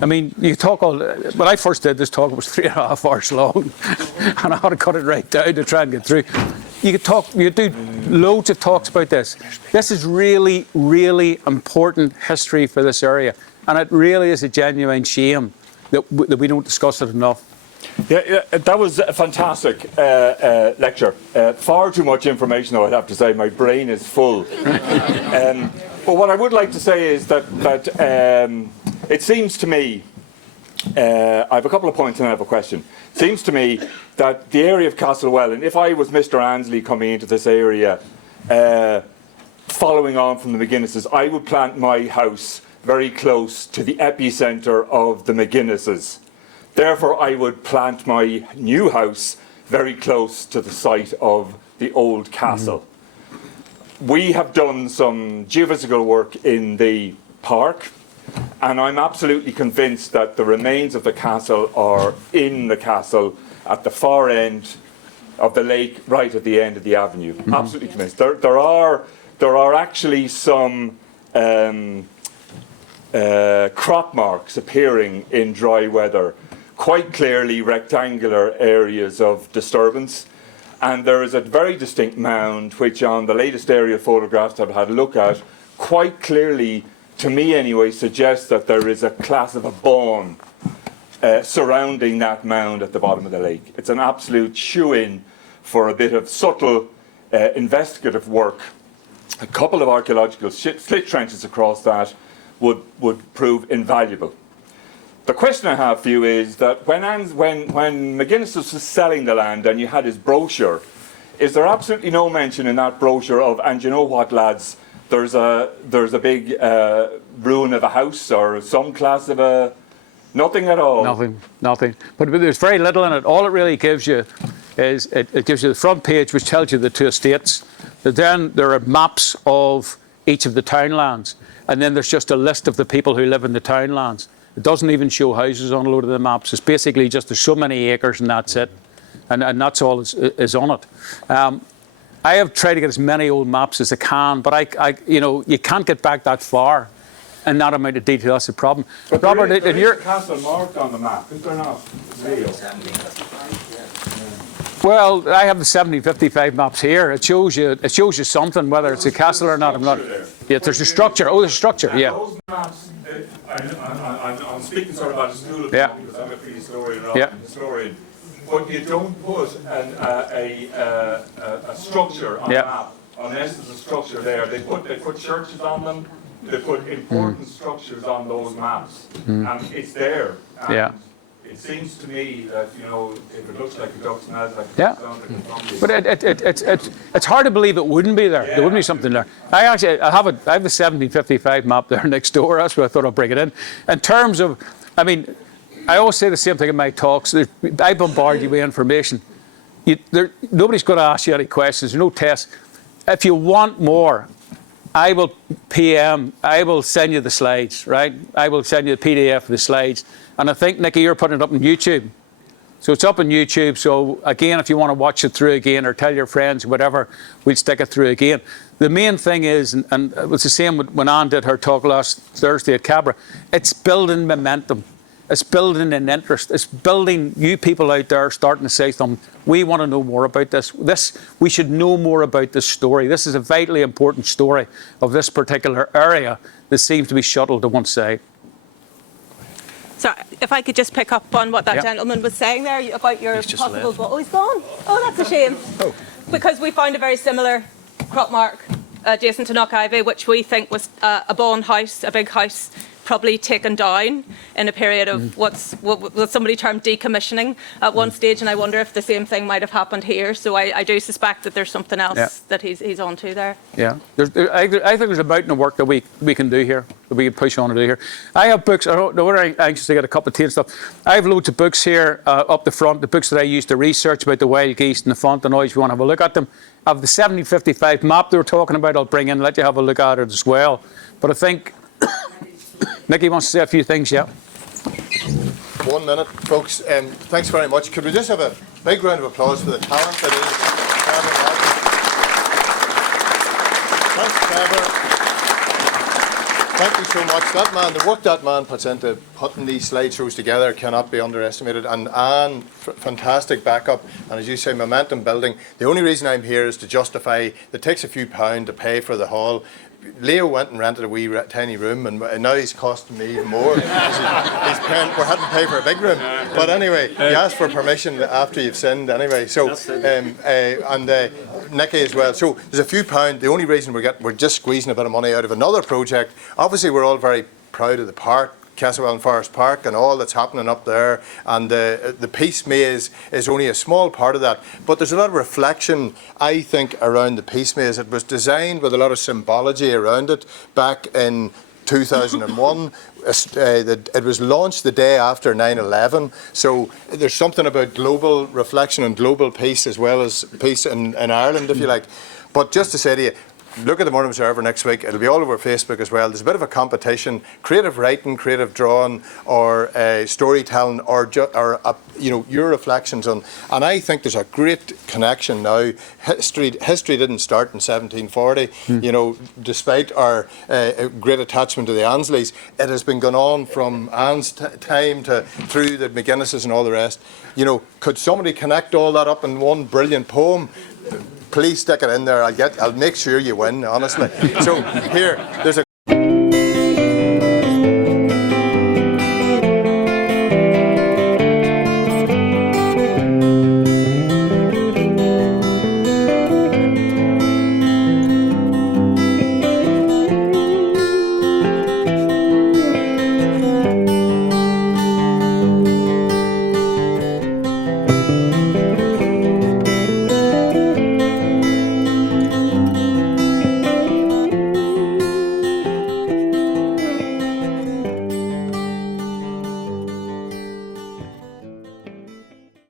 I mean, you talk when I first did this talk, it was 3.5 hours long, and I had to cut it right down to try and get through. You do loads of talks about this. This is really, really important history for this area, and it really is a genuine shame that we don't discuss it enough. Yeah, that was a fantastic lecture. Far too much information, though, I'd have to say. My brain is full. But what I would like to say is that it seems to me, I have a couple of points and I have a question. It seems to me that the area of Castlewellan, if I was Mr. Ansley coming into this area, following on from the McGuinnesses, I would plant my house very close to the epicentre of the McGuinnesses. Therefore, I would plant my new house very close to the site of the old castle. We have done some geophysical work in the park, and I'm absolutely convinced that the remains of the castle are in the castle at the far end of the lake, right at the end of the avenue. Absolutely convinced. There are actually some crop marks appearing in dry weather, quite clearly rectangular areas of disturbance, and there is a very distinct mound which on the latest aerial photographs I've had a look at quite clearly, to me anyway, suggests that there is a class of a bawn surrounding that mound at the bottom of the lake. It's an absolute shoe-in for a bit of subtle investigative work. A couple of archaeological slit trenches across that would prove invaluable. The question I have for you is that when McGuinness was selling the land and you had his brochure, is there absolutely no mention in that brochure of, and you know what, lads, there's a big ruin of a house or some class of a... Nothing at all? Nothing. But there's very little in it. All it really gives you is, it gives you the front page, which tells you the two estates. Then there are maps of each of the townlands. And then there's just a list of the people who live in the townlands. It doesn't even show houses on a load of the maps. It's basically just there's so many acres and that's it. And that's all is on it. I have tried to get as many old maps as I can, but you can't get back that far in that amount of detail. That's the problem. But Robert, there is a castle marked on the map, is there not? Well, I have the 1755 maps here. It shows you something, whether it's a castle or not. I'm not. Yeah, there's a structure. Oh, there's a structure. Yeah. Those maps, I'm speaking sort of about a school of yeah. Because I'm a prehistorian, not a historian. But you don't put a structure on the map unless there's a structure there. They put churches on them. They put important structures on those maps, and it's there. And it seems to me that, if it looks like a duck's nest, like it sounds like a but it's hard to believe it wouldn't be there. There wouldn't be something there. I have the 1755 map there next door. That's why I thought I'd bring it in. In terms of, I always say the same thing in my talks. I bombard you with information. nobody's going to ask you any questions. There's no tests. If you want more, I will send you the slides, right? I will send you the PDF of the slides. And I think, Nicky, you're putting it up on YouTube. So it's up on YouTube. So again, if you want to watch it through again or tell your friends, whatever, we'll stick it through again. The main thing is, and it was the same when Anne did her talk last Thursday at Cabra, it's building momentum. It's building an interest. It's building you people out there starting to say something. We want to know more about this. We should know more about this story. This is a vitally important story of this particular area that seems to be shuttled to one side. So if I could just pick up on what that gentleman was saying there about your possible... Oh, he's gone. Oh, that's a shame. Oh. Because we found a very similar crop mark adjacent to Knock Ivy, which we think was a bond house, a big house, probably taken down in a period of what somebody termed decommissioning at one stage, and I wonder if the same thing might have happened here. So I do suspect that there's something else that he's onto there. Yeah, I think there's a mountain of work that we can do here, that we can push on to do here. I have books. I don't know, we're anxious to get a cup of tea and stuff. I have loads of books here up the front, the books that I used to research about the wild geese and the Fontenoy, if you want to have a look at them. I have the 1755 map they were talking about, I'll bring in, let you have a look at it as well. But I think Nicky wants to say a few things, yeah. 1 minute, folks. Thanks very much. Could we just have a big round of applause for the talent that is Trevor. Thank you so much. That man, the work that man puts into putting these slideshows together cannot be underestimated. And Anne, fantastic backup. And as you say, momentum building. The only reason I'm here is to justify it takes a few pounds to pay for the hall. Leo went and rented a wee tiny room, and now he's costing me even more. We're having to pay for a big room. But anyway, you ask for permission after you've sinned anyway. So, Nicky as well. So there's a few pounds. The only reason we're just squeezing a bit of money out of another project. Obviously, we're all very proud of the park, Castlewellan Forest Park, and all that's happening up there, and the Peace Maze is only a small part of that, but there's a lot of reflection, I think, around the Peace Maze. It was designed with a lot of symbology around it back in 2001. It was launched the day after 9/11, so there's something about global reflection and global peace as well as peace in Ireland, if you like. But just to say to you, look at the Morning Observer next week. It'll be all over Facebook as well. There's a bit of a competition: creative writing, creative drawing, or storytelling, or your reflections on. And I think there's a great connection now. History didn't start in 1740. You know, despite our great attachment to the Ansleys, it has been going on from Anne's time to through the McGuinnesses and all the rest. You know, could somebody connect all that up in one brilliant poem? Please stick it in there. I'll make sure you win, honestly. So here, there's a